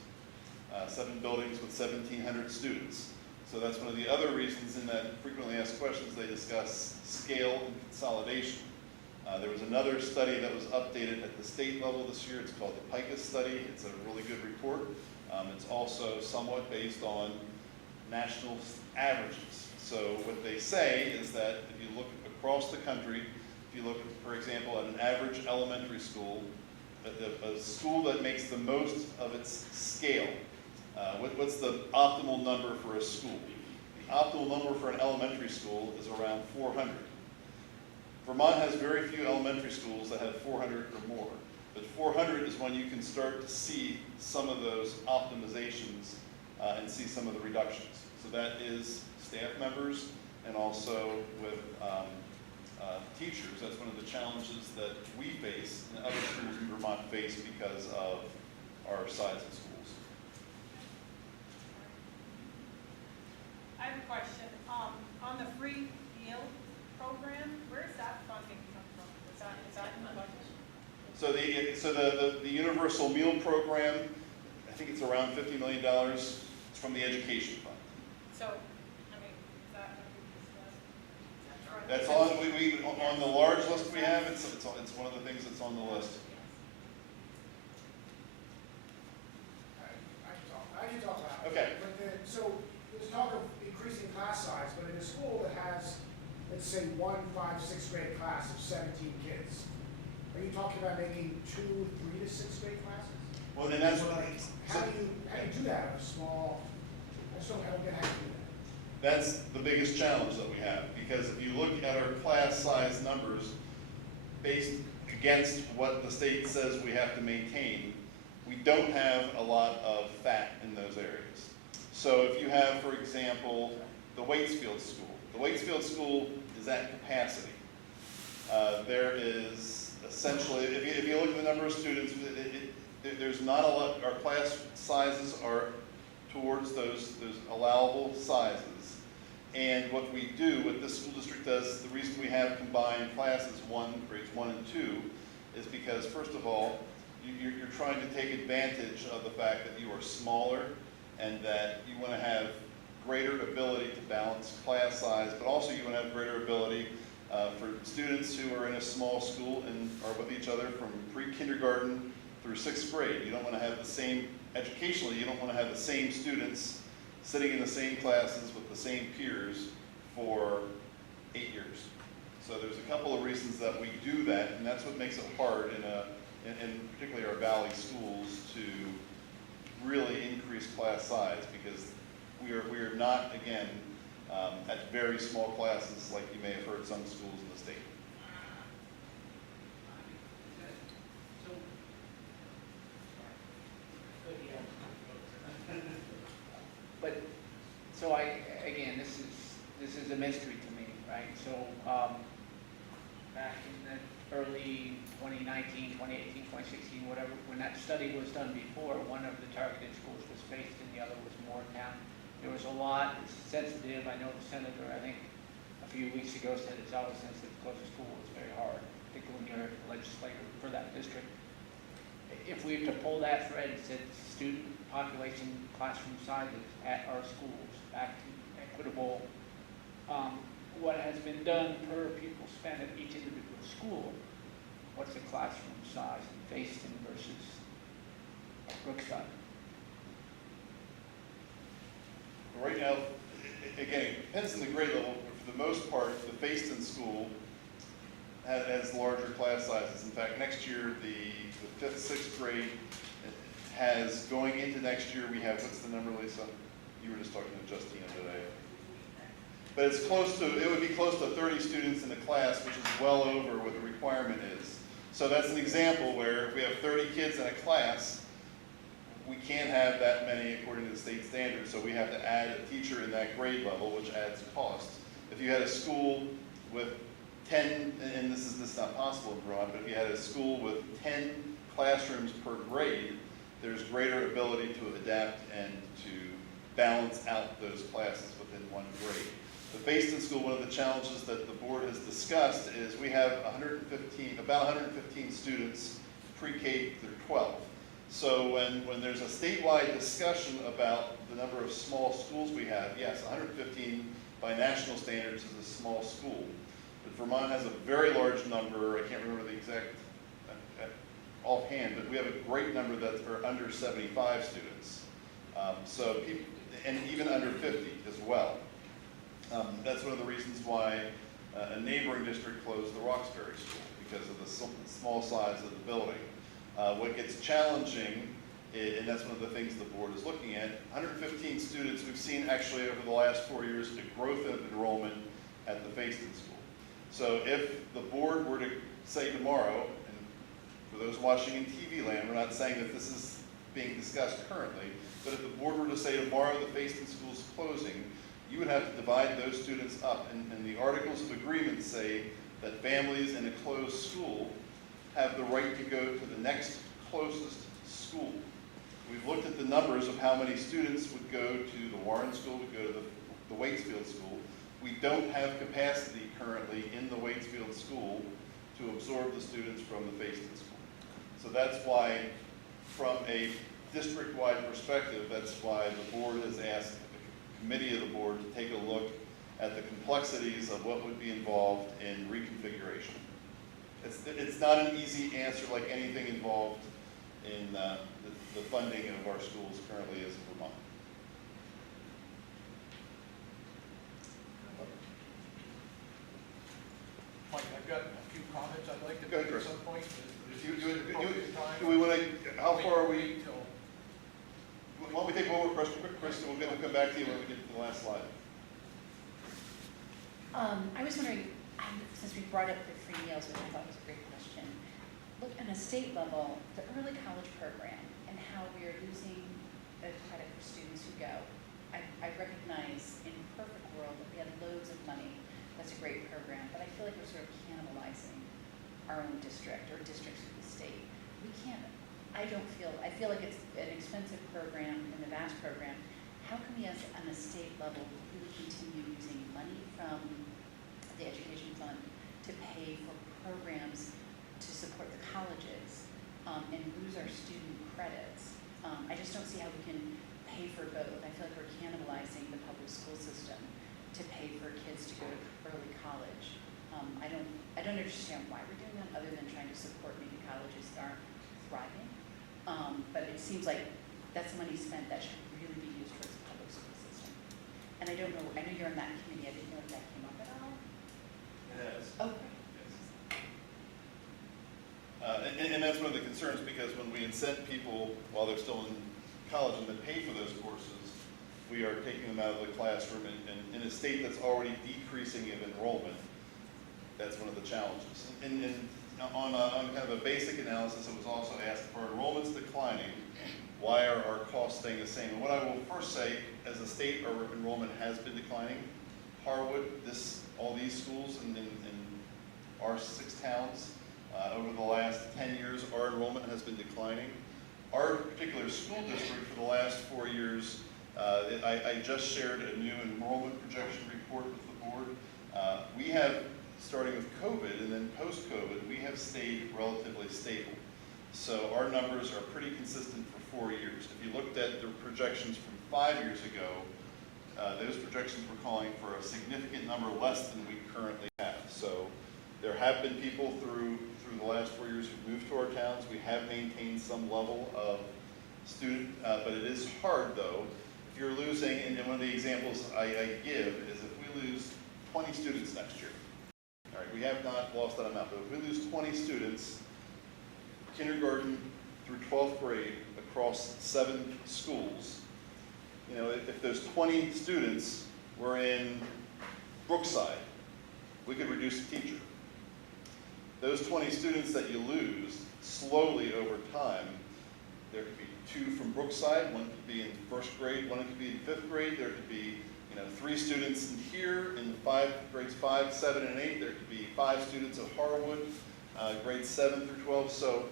7 buildings with 1,700 students. So that's one of the other reasons in that frequently asked questions they discuss scale and consolidation. There was another study that was updated at the state level this year. It's called the PICA study. It's a really good report. It's also somewhat based on national averages. So what they say is that if you look across the country, if you look, for example, at an average elementary school, a school that makes the most of its scale, what's the optimal number for a school? The optimal number for an elementary school is around 400. Vermont has very few elementary schools that have 400 or more, but 400 is when you can start to see some of those optimizations and see some of the reductions. So that is staff members and also with teachers. That's one of the challenges that we face and other schools in Vermont face because of our size of schools. I have a question. On the free meal program, where's that funding come from? Is that in the budget? So the universal meal program, I think it's around $50 million. It's from the education fund. So, I mean, is that going to be discussed? That's on on the large list we have. It's one of the things that's on the list. I can talk about it. Okay. But so there's talk of increasing class size, but in a school that has, let's say, 1, 5, 6th grade class of 17 kids, are you talking about making 2, 3 to 6th grade classes? Well, then that's How do you do that on a small? I don't get how you do that. That's the biggest challenge that we have, because if you look at our class size numbers based against what the state says we have to maintain, we don't have a lot of fat in those areas. So if you have, for example, the Waitsfield School. The Waitsfield School is at capacity. There is essentially, if you look at the number of students, there's not a lot, our class sizes are towards those allowable sizes. And what we do, what this school district does, the reason we have combined classes, grades 1 and 2, is because, first of all, you're trying to take advantage of the fact that you are smaller and that you want to have greater ability to balance class size, but also you want to have greater ability for students who are in a small school and are with each other from pre-kindergarten through 6th grade. You don't want to have the same, educationally, you don't want to have the same students sitting in the same classes with the same peers for 8 years. So there's a couple of reasons that we do that, and that's what makes it hard in particularly our valley schools to really increase class size, because we are not, again, at very small classes like you may have heard some schools in the state. But, so again, this is a mystery to me, right? So, back in the early 2019, 2018, 2016, whatever, when that study was done before, one of the targeted schools was Faith and the other was Moretown. There was a lot, it's sensitive, I know the senator, I think, a few weeks ago said it's always sensitive to close a school, it's very hard, particularly when you're a legislator for that district. If we were to pull that thread and said student population, classroom sizes at our schools, back to equitable, what has been done per pupil spent at each individual school, what's the classroom size in Facein versus Brookside? Right now, again, it depends on the grade level, but for the most part, the Facein school has larger class sizes. In fact, next year, the 5th, 6th grade has, going into next year, we have, what's the number, Lisa? You were just talking to Justina today. But it's close to, it would be close to 30 students in a class, which is well over what the requirement is. So that's an example where if we have 30 kids in a class, we can't have that many according to the state standards, so we have to add a teacher in that grade level, which adds cost. If you had a school with 10, and this is not possible in Vermont, but if you had a school with 10 classrooms per grade, there's greater ability to adapt and to balance out those classes within one grade. The Facein school, one of the challenges that the board has discussed is we have about 115 students pre-K through 12. So when there's a statewide discussion about the number of small schools we have, yes, 115 by national standards is a small school. But Vermont has a very large number, I can't remember the exact offhand, but we have a great number that are under 75 students. And even under 50 as well. That's one of the reasons why a neighboring district closed the Roxbury School, because of the small size of the building. What gets challenging, and that's one of the things the board is looking at, 115 students, we've seen actually over the last 4 years a growth of enrollment at the Facein school. So if the board were to say tomorrow, and for those watching in TV land, we're not saying that this is being discussed currently, but if the board were to say tomorrow the Facein school is closing, you would have to divide those students up, and the articles of agreement say that families in a closed school have the right to go to the next closest school. We've looked at the numbers of how many students would go to the Warren School, would go to the Waitsfield School. We don't have capacity currently in the Waitsfield School to absorb the students from the Facein School. So that's why, from a district-wide perspective, that's why the board has asked the committee of the board to take a look at the complexities of what would be involved in reconfiguration. It's not an easy answer like anything involved in the funding of our schools currently is in Vermont. Mike, I've got a few comments I'd like to Go ahead, make at Chris. some point. Do we want to, how far are we? Why don't we take one more question, Chris, and we'll come back to you when we get to the last slide. I was wondering, since we brought up the free meals, which I thought was a great question, look, on a state level, the early college program and how we are losing the credit for students who go. I recognize in a perfect world that we had loads of money. That's a great program, but I feel like we're sort of cannibalizing our own district or districts of the state. We can't, I feel like it's an expensive program and the VAST program. How can we, as on a state level, really continue using money from the education fund to pay for programs to support the colleges and lose our student credits? I just don't see how we can pay for both. I feel like we're cannibalizing the public school system to pay for kids to go to early college. I don't understand why we're doing that, other than trying to support maybe colleges that aren't thriving. But it seems like that's money spent that should really be used towards the public school system. And I don't know, I know you're on that committee, I didn't know if that came up at all. has. Oh, And that's one of the concerns, because when we incent people while they're still in college and then pay for those courses, we are taking them out of the classroom, and in a state that's already decreasing of enrollment, that's one of the challenges. And on kind of a basic analysis, it was also asked, for enrollments declining, why are our costs staying the same? And what I will first say, as a state, our enrollment has been declining. Harwood, all these schools in our 6 towns, over the last 10 years, our enrollment has been declining. Our particular school district, for the last 4 years, I just shared a new enrollment projection report with the board. We have, starting with COVID and then post-COVID, we have stayed relatively stable. So our numbers are pretty consistent for 4 years. If you looked at the projections from 5 years ago, those projections were calling for a significant number less than we currently have. So there have been people through the last 4 years who've moved to our towns. We have maintained some level of student, but it is hard though. If you're losing, and one of the examples I give is if we lose 20 students next year. All right, we have not lost that amount, but if we lose 20 students, kindergarten through 12th grade across 7 schools, you know, if those 20 students were in Brookside, we could reduce a teacher. Those 20 students that you lose, slowly over time, there could be 2 from Brookside, one could be in 1st grade, one could be in 5th grade, there could be 3 students in here in grades 5, 7, and 8, there could be 5 students at Harwood, grades 7 through 12, so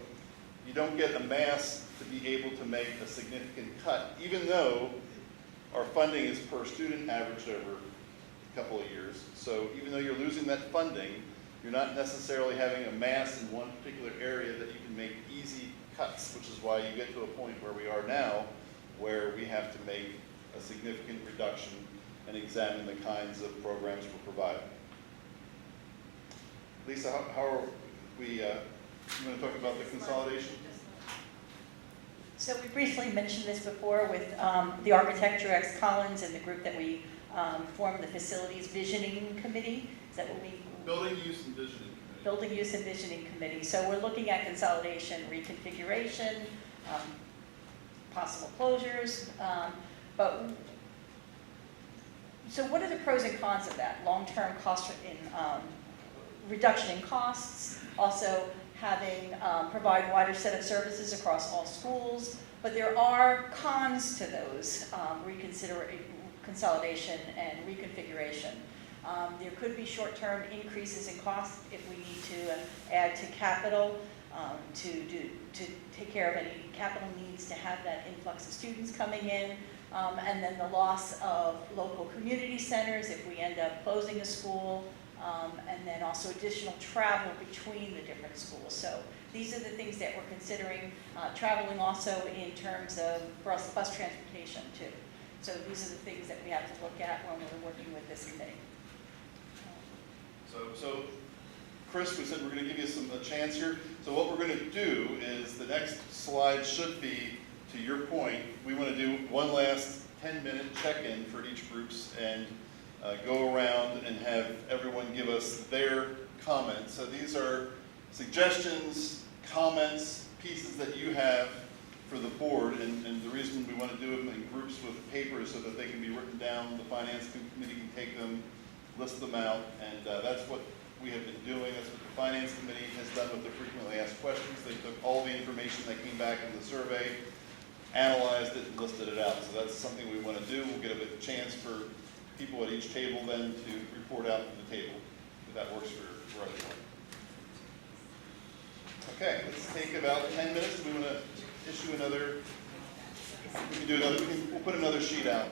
you don't get a mass to be able to make a significant cut, even though our funding is per student averaged over a couple of years. So even though you're losing that funding, you're not necessarily having a mass in one particular area that you can make easy cuts, which is why you get to a point where we are now, where we have to make a significant reduction and examine the kinds of programs we're providing. Lisa, how are we, you want to talk about the consolidation? So we briefly mentioned this before with the Architecture ex Collins and the group that we formed, the Facilities Visioning Committee. Is that what we? Building Use and Visioning Committee. Building Use and Visioning Committee. So we're looking at consolidation, reconfiguration, possible closures. So what are the pros and cons of that? Long-term cost reduction in costs, also having provide wider set of services across all schools, but there are cons to those consolidation and reconfiguration. There could be short-term increases in costs if we need to add to capital to take care of any capital needs to have that influx of students coming in, and then the loss of local community centers if we end up closing a school. And then also additional travel between the different schools. So these are the things that we're considering, traveling also in terms of bus transportation too. So these are the things that we have to look at when we're working with this committee. So Chris, we said we're going to give you a chance here. So what we're going to do is the next slide should be, to your point, we want to do one last 10-minute check-in for each groups and go around and have everyone give us their comments. So these are suggestions, comments, pieces that you have for the board, and the reason we want to do them in groups with papers so that they can be written down, the finance committee can take them, list them out, and that's what we have been doing. That's what the finance committee has done with the frequently asked questions. They took all the information that came back in the survey, analyzed it, and listed it out. So that's something we want to do. We'll get a chance for people at each table then to report out to the table, if that works for everyone. Okay, let's take about 10 minutes. We want to issue another, we can do another, we'll put another sheet out.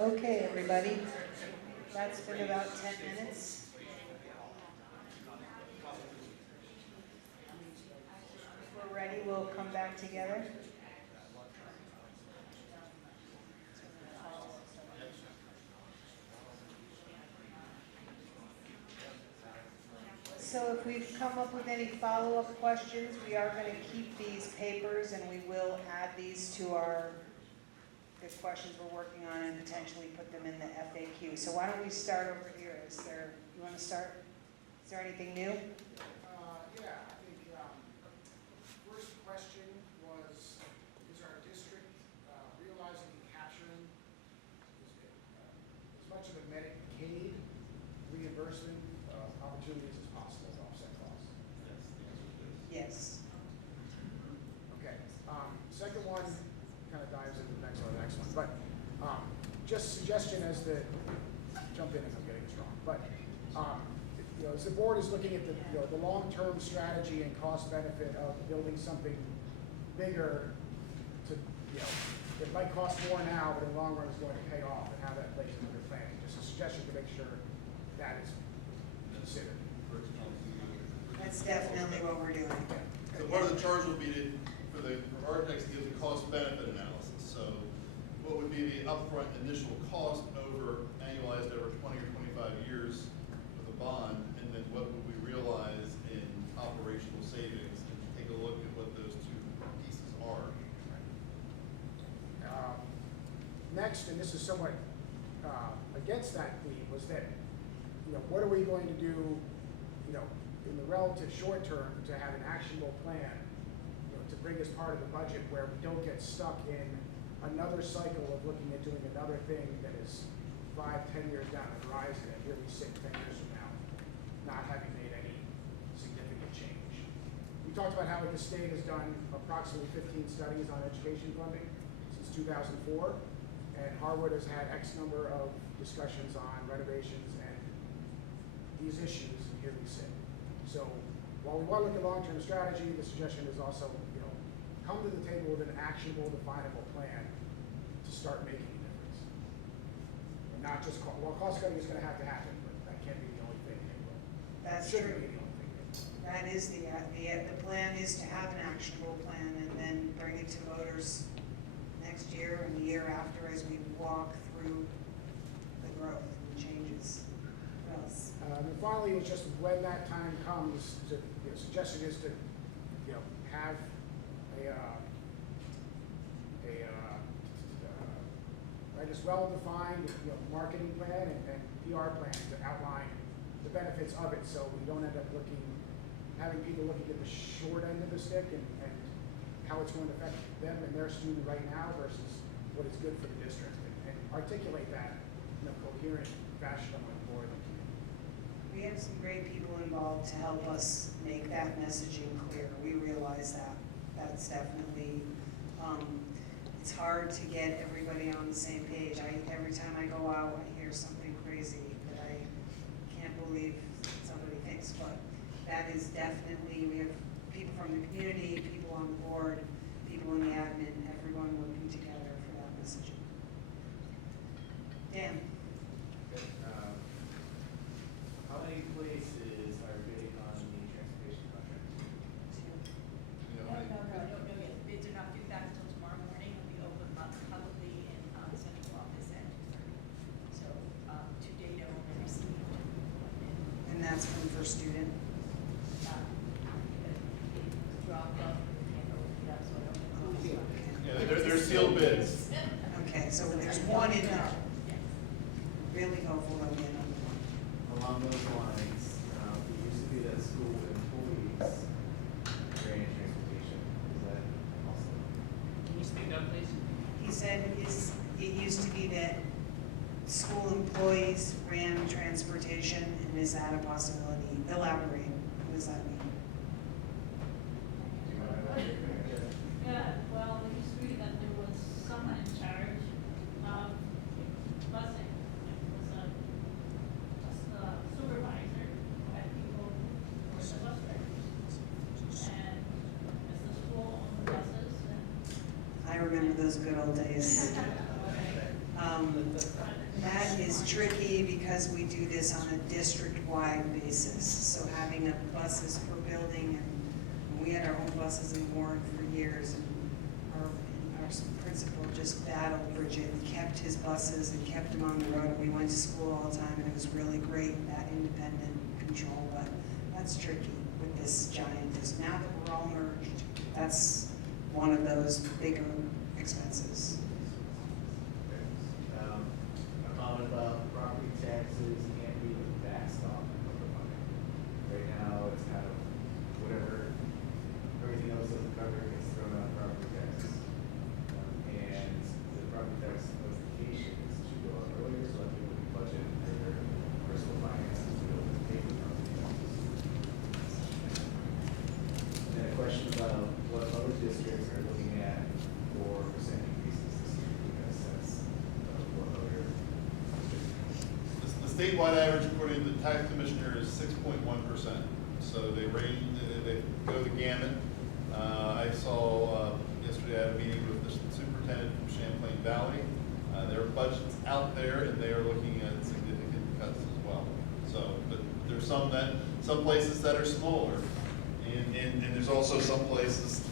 Okay, everybody, that's been about 10 minutes. If we're ready, we'll come back together. So if we've come up with any follow-up questions, we are going to keep these papers and we will add these to the questions we're working on and potentially put them in the FAQ. So why don't we start over here? You want to start? Is there anything new? Yeah, I think first question was, is our district realizing and capturing as much of the Medicaid reimbursement opportunities as possible to offset costs? Yes. Okay. Second one kind of dives into the next one, but just suggestion as the, jump in if I'm getting this wrong, but as the board is looking at the long-term strategy and cost benefit of building something bigger to, it might cost more now, but in the long run is going to pay off, and how that plays into your planning. Just a suggestion to make sure that is considered. That's definitely what we're doing. So part of the charge will be for architects to give the cost benefit analysis. So what would be the upfront initial cost annualized over 20 or 25 years with a bond, and then what would we realize in operational savings, and take a look at what those two pieces are. Next, and this is somewhat against that theme, was that, what are we going to do, in the relative short term to have an actionable plan, to bring as part of the budget where we don't get stuck in another cycle of looking at doing another thing that is 5-10 years down the horizon, and here we sit 10 years from now, not having made any significant change. We talked about how the state has done approximately 15 studies on education funding since 2004, and Harwood has had X number of discussions on renovations and these issues, and here we sit. So while we want to look at long-term strategy, the suggestion is also, come to the table with an actionable, definable plan to start making a difference. And not just, cost cutting is going to happen, but that can't be the only thing. That's Shouldn't true. be the only thing. That is the plan is to have an actionable plan and then bring it to voters next year and the year after as we walk through the growth and changes. What else? And finally, it was just when that time comes, suggestion is to, have I guess well-defined, marketing plan and PR plan to outline the benefits of it, so we don't end up having people looking at the short end of the stick and how it's going to affect them and their student right now versus what is good for the district, and articulate that in a coherent fashion among the board. We have some great people involved to help us make that messaging clear. We realize that. That's definitely, it's hard to get everybody on the same page. Every time I go out, I hear something crazy that I can't believe somebody thinks, but that is definitely, we have people from the community, people on the board, people in the admin, everyone working together for that messaging. Dan? How many places are bidding on the transportation contract? No, yet. The bids are not due back until tomorrow morning. It'll be open publicly in central office at 2:30. So, to date, I only received one bid. And that's from First Student? It dropped off, we can't open it up, so I don't know. Yeah, they're sealed bids. Okay, so there's one in there. Really hopeful that we end up with one. Along those lines, it used to be that school employees ran transportation. Is that also? Can you speak up, please? He said it used to be that school employees ran transportation, and is that a possibility? Elaborate, what does that mean? Do you know about it? Yeah, well, it used to be that there was someone in charge of busing. It was a supervisor who had people who were the bus drivers. And as the school owned the buses and. I remember those good old days. That is tricky because we do this on a district-wide basis. So having buses per building, and we had our own buses in Warren for years. And our principal just battled Bridget and kept his buses and kept them on the road. And we went to school all the time, and it was really great, that independent control. But that's tricky with this giant. Now that we're all merged, that's one of those bigger expenses. A comment about property taxes can't be the backstop of the money. Right now, it's kind of whatever, everything else doesn't cover, gets thrown out property taxes. And the property tax notifications should go out earlier, so that people can budget their personal finances to be able to pay for property taxes. And then a question about what other districts are looking at for percent increases this year, do you have a sense of what other districts? The statewide average, according to the tax commissioner, is 6.1%. So they go the gamut. I saw yesterday I had a meeting with the superintendent from Champlain Valley. Their budget's out there, and they are looking at significant cuts as well. So, but there's some places that are smaller, and there's also some places,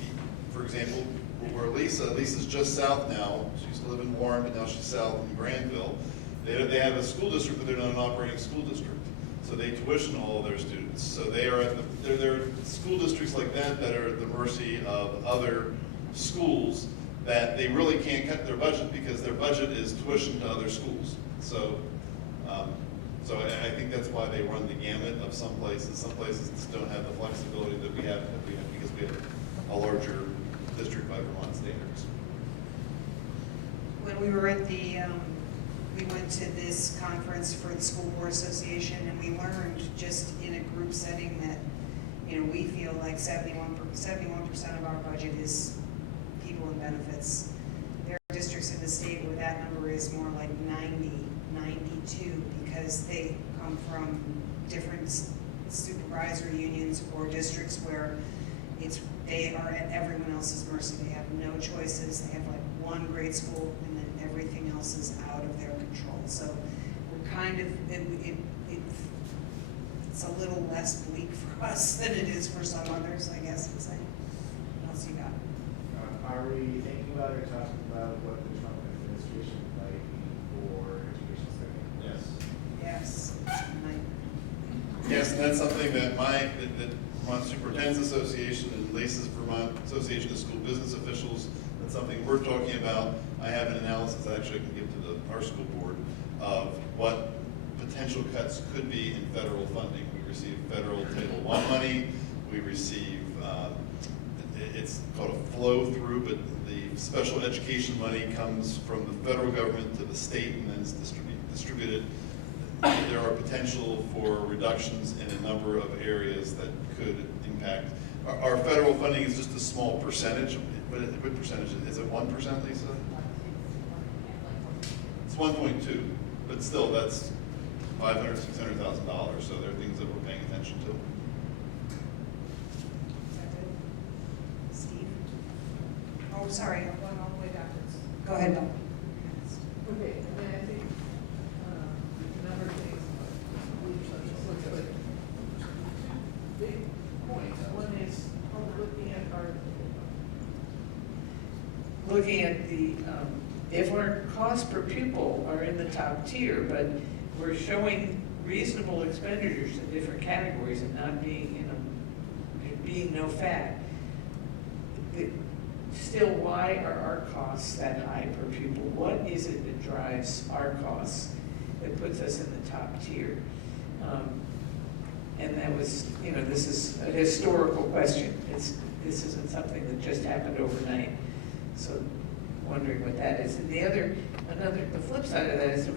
for example, where Lisa's just south now. She used to live in Warren, but now she's south in Granville. They have a school district, but they're not an operating school district. So they tuition all of their students. So they are there are school districts like that are at the mercy of other schools that they really can't cut their budget because their budget is tuition to other schools. So, I think that's why they run the gamut of some places. Some places just don't have the flexibility that we have because we have a larger district by Vermont standards. When we were at we went to this conference for the School Board Association, and we learned just in a group setting that, we feel like 71% of our budget is people and benefits. There are districts in the state where that number is more like 90, 92, because they come from different supervisory unions or districts where they are at everyone else's mercy. They have no choices. They have like one grade school, and then everything else is out of their control. So we're kind of, it's a little less bleak for us than it is for some others, I guess, to say. What else you got? Are we thinking about or talking about what the Trump administration might mean for education spending? Yes. Yes. Yes, and that's something that the Vermont Superintendent's Association and Lisa's Vermont Association of School Business Officials, that's something we're talking about. I have an analysis that actually I can give to our school board of what potential cuts could be in federal funding. We receive federal Title I money. We receive, it's called a flow through, but the special education money comes from the federal government to the state and then is distributed. There are potential for reductions in a number of areas that could impact. Our federal funding is just a small percentage. What percentage? Is it 1%, Lisa? It's 1.2, but still, that's $500,000, $600,000. So there are things that we're paying attention to. Is that good? Steve? Oh, sorry, I'm going all the way backwards. Go ahead, Bill. Okay, and then I think, a number of things, but big points. One is looking at the, if our costs per pupil are in the top tier, but we're showing reasonable expenditures in different categories and not being, being no fat, still, why are our costs that high per pupil? What is it that drives our costs that puts us in the top tier? And that was, this is a historical question. This isn't something that just happened overnight. So wondering what that is. And the flip side of that is,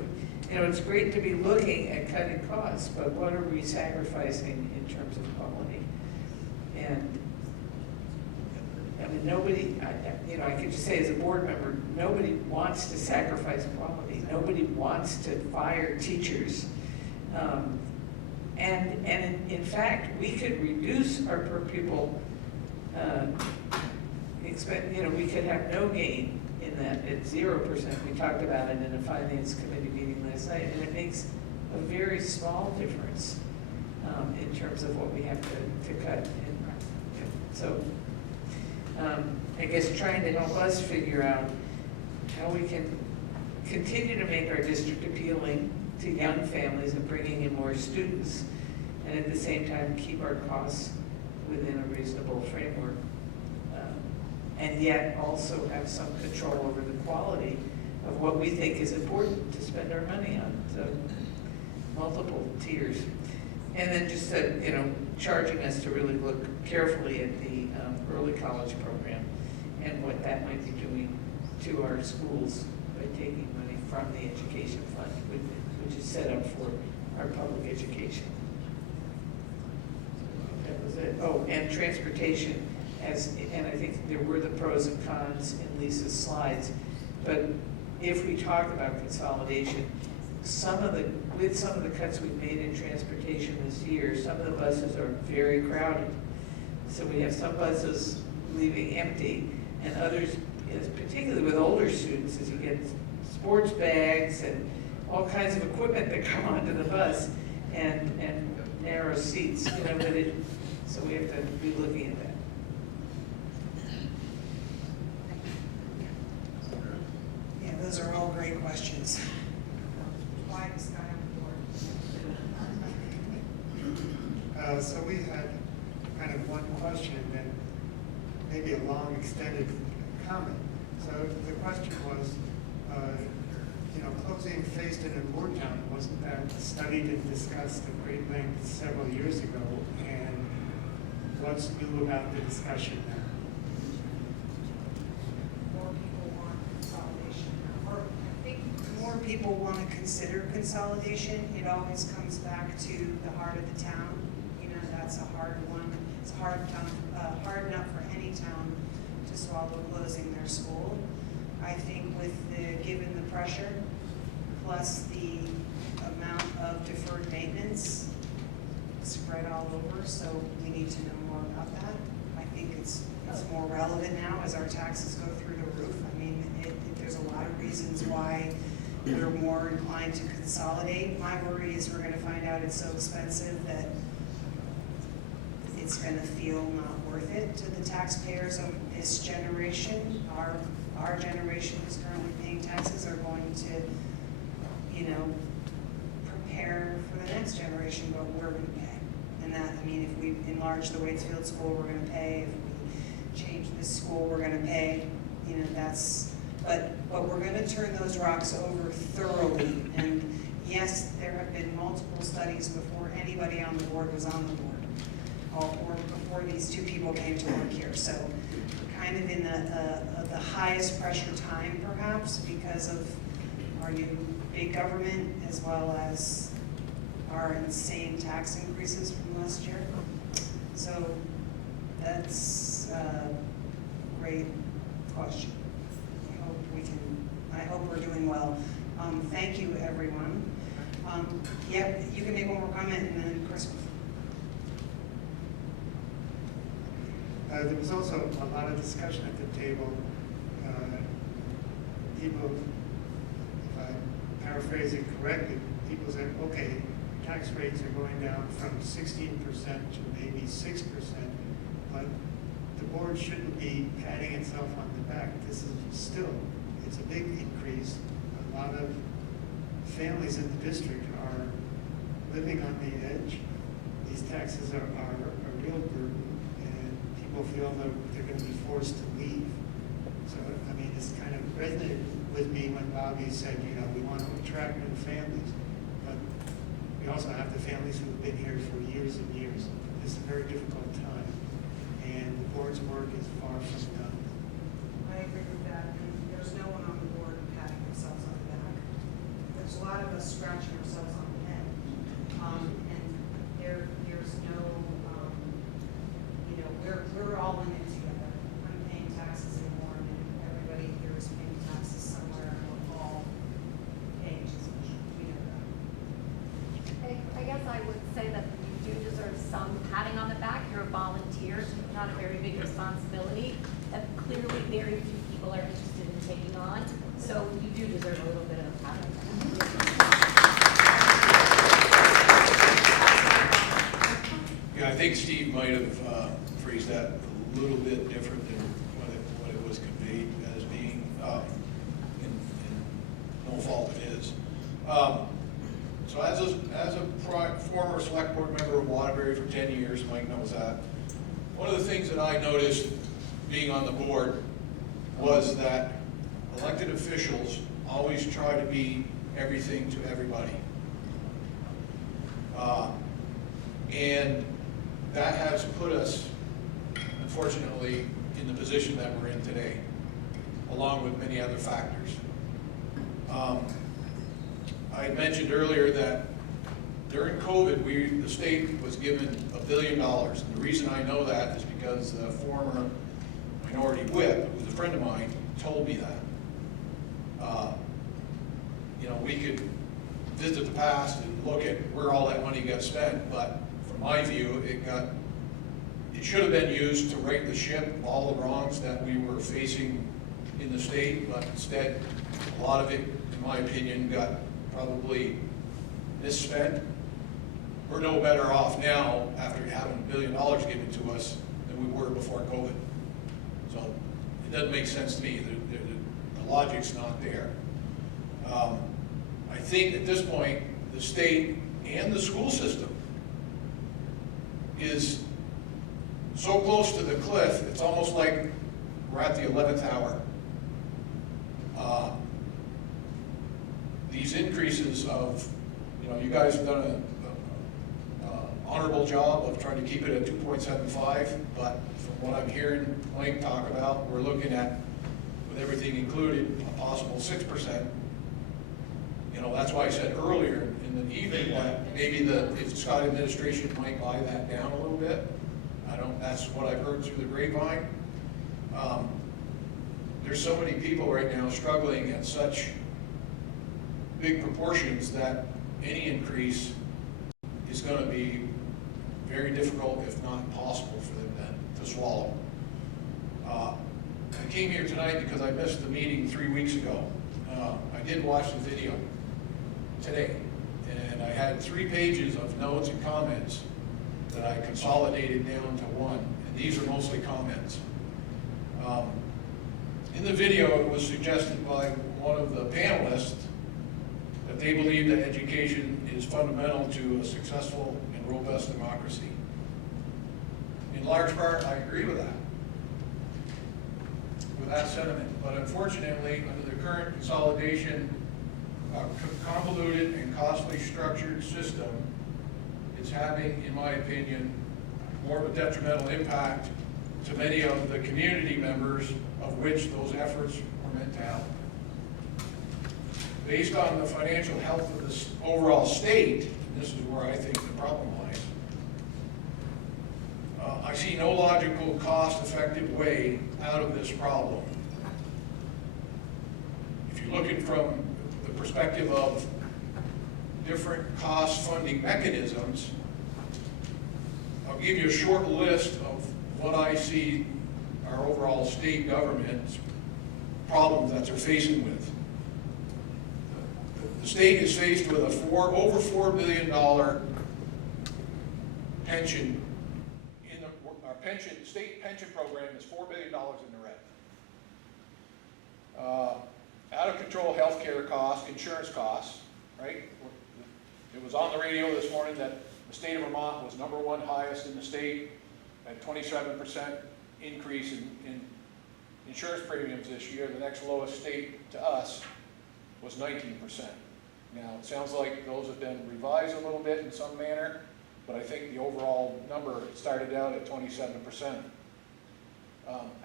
it's great to be looking at cutting costs, but what are we sacrificing in terms of quality? And I mean, nobody, I could just say as a board member, nobody wants to sacrifice quality. Nobody wants to fire teachers. And in fact, we could reduce our per pupil we could have no gain in that at 0%. We talked about it in a finance committee meeting last night, and it makes a very small difference in terms of what we have to cut. And so I guess trying to help us figure out how we can continue to make our district appealing to young families and bringing in more students, and at the same time keep our costs within a reasonable framework, and yet also have some control over the quality of what we think is important to spend our money on. So multiple tiers. And then just, charging us to really look carefully at the early college program and what that might be doing to our schools by taking money from the education fund, which is set up for our public education. That was it. Oh, and transportation, and I think there were the pros and cons in Lisa's slides, but if we talk about consolidation, with some of the cuts we've made in transportation this year, some of the buses are very crowded. So we have some buses leaving empty, and others, particularly with older students, as you get sports bags and all kinds of equipment that come onto the bus, and narrow seats, so we have to be looking at that. Yeah, those are all great questions. Why is Scott on the board? So we had kind of one question and maybe a long extended comment. So the question was, closing Facein and Moortown, wasn't that studied and discussed at great length several years ago? And what's new about the discussion now? More people want consolidation, or I think more people want to consider consolidation. It always comes back to the heart of the town. That's a hard one. It's hard enough for any town to swallow closing their school. I think given the pressure, plus the amount of deferred maintenance spread all over, so we need to know more about that. I think it's more relevant now as our taxes go through the roof. I mean, there's a lot of reasons why we're more inclined to consolidate. My worry is we're going to find out it's so expensive that it's going to feel not worth it to the taxpayers of this generation. Our generation who's currently paying taxes are going to, prepare for the next generation, but we're going to pay. And that, if we enlarge the Waitsfield School, we're going to pay. If we change this school, we're going to pay. But we're going to turn those rocks over thoroughly. And yes, there have been multiple studies before anybody on the board was on the board, or before these two people came to work here. So we're kind of in the highest pressure time, perhaps, because of our new big government, as well as our insane tax increases from last year. So that's a great question. I hope we're doing well. Thank you, everyone. Yeah, you can make one more comment, and then Chris. There was also a lot of discussion at the table. People, if I paraphrase it correctly, people said, okay, tax rates are going down from 16% to maybe 6%, but the board shouldn't be patting itself on the back. This is it's a big increase. A lot of families in the district are living on the edge. These taxes are a real burden, and people feel that they're going to be forced to leave. So, this kind of resonated with me when Bobby said, we want to attract new families, but we also have the families who have been here for years and years. It's a very difficult time, and the board's work is far from done. I agree with that, and there's no one on the board patting themselves on the back. There's a lot of us scratching ourselves on the head, and there's no, we're all in it together. I'm paying taxes in Warren, and everybody here is paying taxes somewhere, and we're all paying just as much. We know that. I guess I would say that you do deserve some patting on the back. You're volunteers, you've got a very big responsibility that clearly very few people are interested in taking on. So you do deserve a little bit of a pat on the back. Yeah, I think Steve might have phrased that a little bit different than what it was conveyed as being, in no fault of his. So as a former select board member of Waterbury for 10 years, Mike knows that, one of the things that I noticed being on the board was that elected officials always try to be everything to everybody. And that has put us, unfortunately, in the position that we're in today, along with many other factors. I had mentioned earlier that during COVID, the state was given $1 billion. And the reason I know that is because the former minority whip, who was a friend of mine, told me that. You know, we could visit the past and look at where all that money got spent, but from my view, it should have been used to right the ship of all the wrongs that we were facing in the state, but instead, a lot of it, in my opinion, got probably misspent. We're no better off now after having $1 billion given to us than we were before COVID. So it doesn't make sense to me. The logic's not there. I think at this point, the state and the school system is so close to the cliff, it's almost like we're at the 11th hour. These increases of, you know, you guys have done an honorable job of trying to keep it at 2.75, but from what I'm hearing Mike talk about, we're looking at, with everything included, a possible 6%. You know, that's why I said earlier in the evening that maybe if the Scott administration might buy that down a little bit. That's what I've heard through the grapevine. There's so many people right now struggling at such big proportions that any increase is going to be very difficult, if not impossible, for them to swallow. I came here tonight because I missed the meeting 3 weeks ago. I did watch the video today, and I had 3 pages of notes and comments that I consolidated down to one, and these are mostly comments. In the video, it was suggested by one of the panelists that they believe that education is fundamental to a successful and robust democracy. In large part, I agree with that sentiment, but unfortunately, under the current consolidation, convoluted and costly structured system, it's having, in my opinion, more of a detrimental impact to many of the community members of which those efforts were meant to help. Based on the financial health of the overall state, and this is where I think the problem lies, I see no logical, cost-effective way out of this problem. If you're looking from the perspective of different cost funding mechanisms, I'll give you a short list of what I see our overall state government's problems that they're facing with. The state is faced with over $4 billion pension. Our state pension program is $4 billion in the red. Out of control healthcare costs, insurance costs, right? It was on the radio this morning that the state of Vermont was #1 highest in the state at 27% increase in insurance premiums this year. The next lowest state to us was 19%. Now, it sounds like those have been revised a little bit in some manner, but I think the overall number started out at 27%.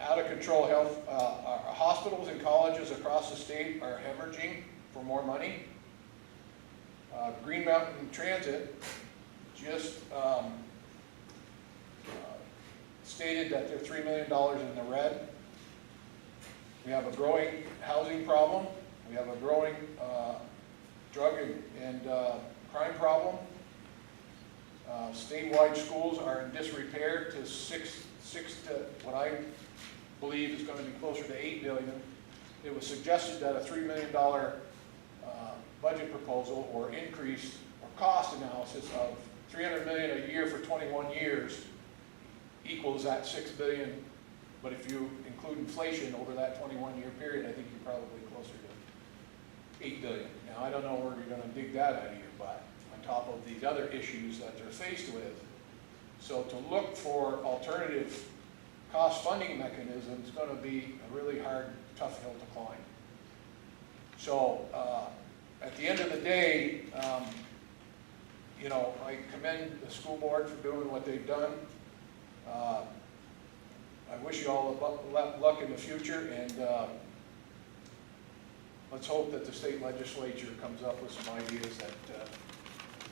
Out of control health, our hospitals and colleges across the state are hemorrhaging for more money. Green Mountain Transit just stated that they're $3 million in the red. We have a growing housing problem. We have a growing drug and crime problem. Statewide schools are in disrepair to six to what I believe is going to be closer to $8 billion it was suggested that a $3 million budget proposal or increase or cost analysis of $300 million a year for 21 years equals that $6 billion. But if you include inflation over that 21-year period, I think you're probably closer to $8 billion. Now, I don't know where you're going to dig that out of your butt on top of these other issues that they're faced with. So to look for alternative cost funding mechanisms is going to be a really hard, tough hill to climb. So at the end of the day, you know, I commend the school board for doing what they've done. I wish you all luck in the future, and let's hope that the state legislature comes up with some ideas that are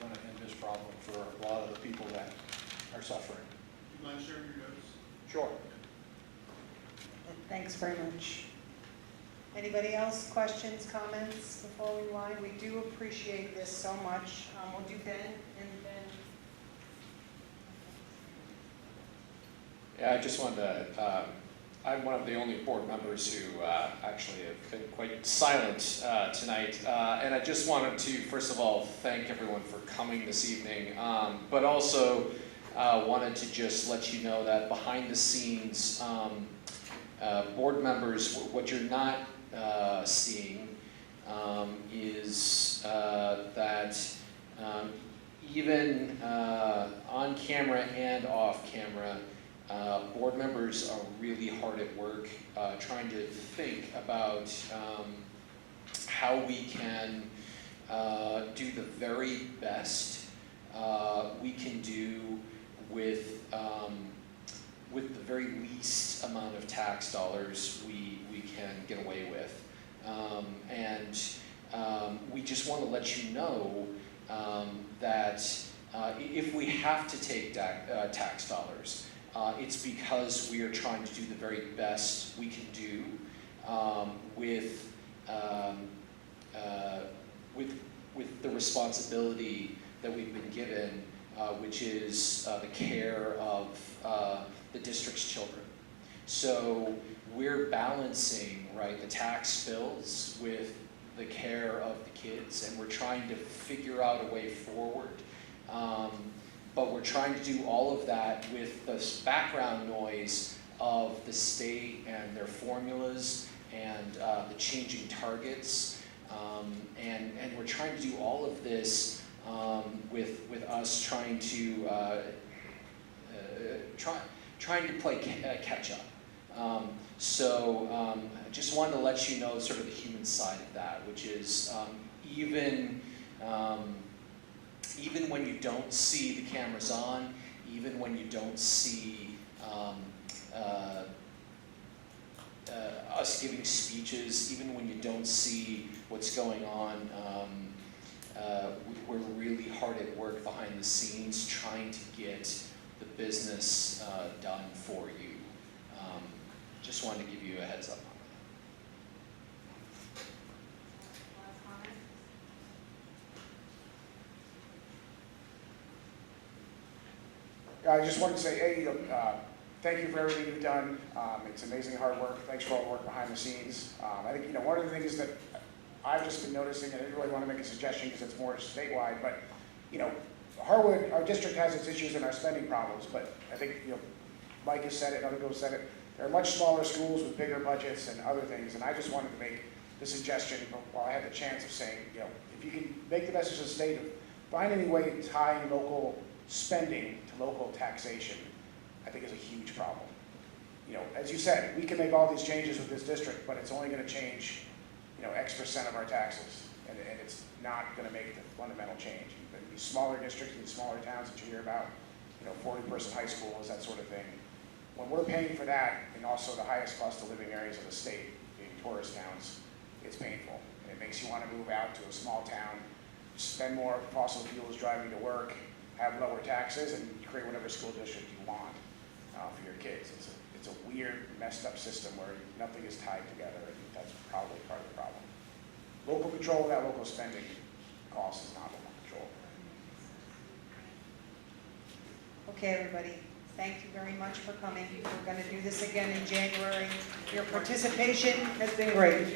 going to end this problem for a lot of the people that are suffering. Do you mind sharing your notes? Sure. Thanks very much. Anybody else, questions, comments before we move on? We do appreciate this so much. We'll do Ben and then. Yeah, I just wanted to, I'm one of the only board members who actually have been quite silent tonight. And I just wanted to, first of all, thank everyone for coming this evening, but also wanted to just let you know that behind the scenes, board members, what you're not seeing is that even on camera and off camera, board members are really hard at work trying to think about how we can do the very best we can do with the very least amount of tax dollars we can get away with. We just want to let you know that if we have to take tax dollars, it's because we are trying to do the very best we can do with the responsibility that we've been given, which is the care of the district's children. So we're balancing, right, the tax bills with the care of the kids, and we're trying to figure out a way forward. But we're trying to do all of that with this background noise of the state and their formulas and the changing targets. And we're trying to do all of this with us trying to trying to play catch up. So I just wanted to let you know sort of the human side of that, which is even when you don't see the cameras on, even when you don't see us giving speeches, even when you don't see what's going on, we're really hard at work behind the scenes trying to get the business done for you. Just wanted to give you a heads up on that. I just wanted to say, hey, thank you for everything you've done. It's amazing hard work. Thanks for all the work behind the scenes. I think, one of the things that I've just been noticing, and I didn't really want to make a suggestion because it's more statewide, but, Harwood, our district has its issues and our spending problems, but I think, Mike has said it, other people have said it. There are much smaller schools with bigger budgets and other things, and I just wanted to make the suggestion while I had the chance of saying, if you can make the message of the state of find any way tying local spending to local taxation, I think is a huge problem. As you said, we can make all these changes with this district, but it's only going to change, X percent of our taxes, and it's not going to make the fundamental change. These smaller districts, these smaller towns that you hear about, 40-person high schools, that sort of thing. When we're paying for that, and also the highest cost of living areas of the state, being tourist towns, it's painful. And it makes you want to move out to a small town, spend more fossil fuels driving to work, have lower taxes, and create whatever school district you want for your kids. It's a weird, messed up system where nothing is tied together, and that's probably part of the problem. Local control without local spending costs is not local control. Okay, everybody, Thank you very much for coming. We're going to do this again in January. Your participation has been great.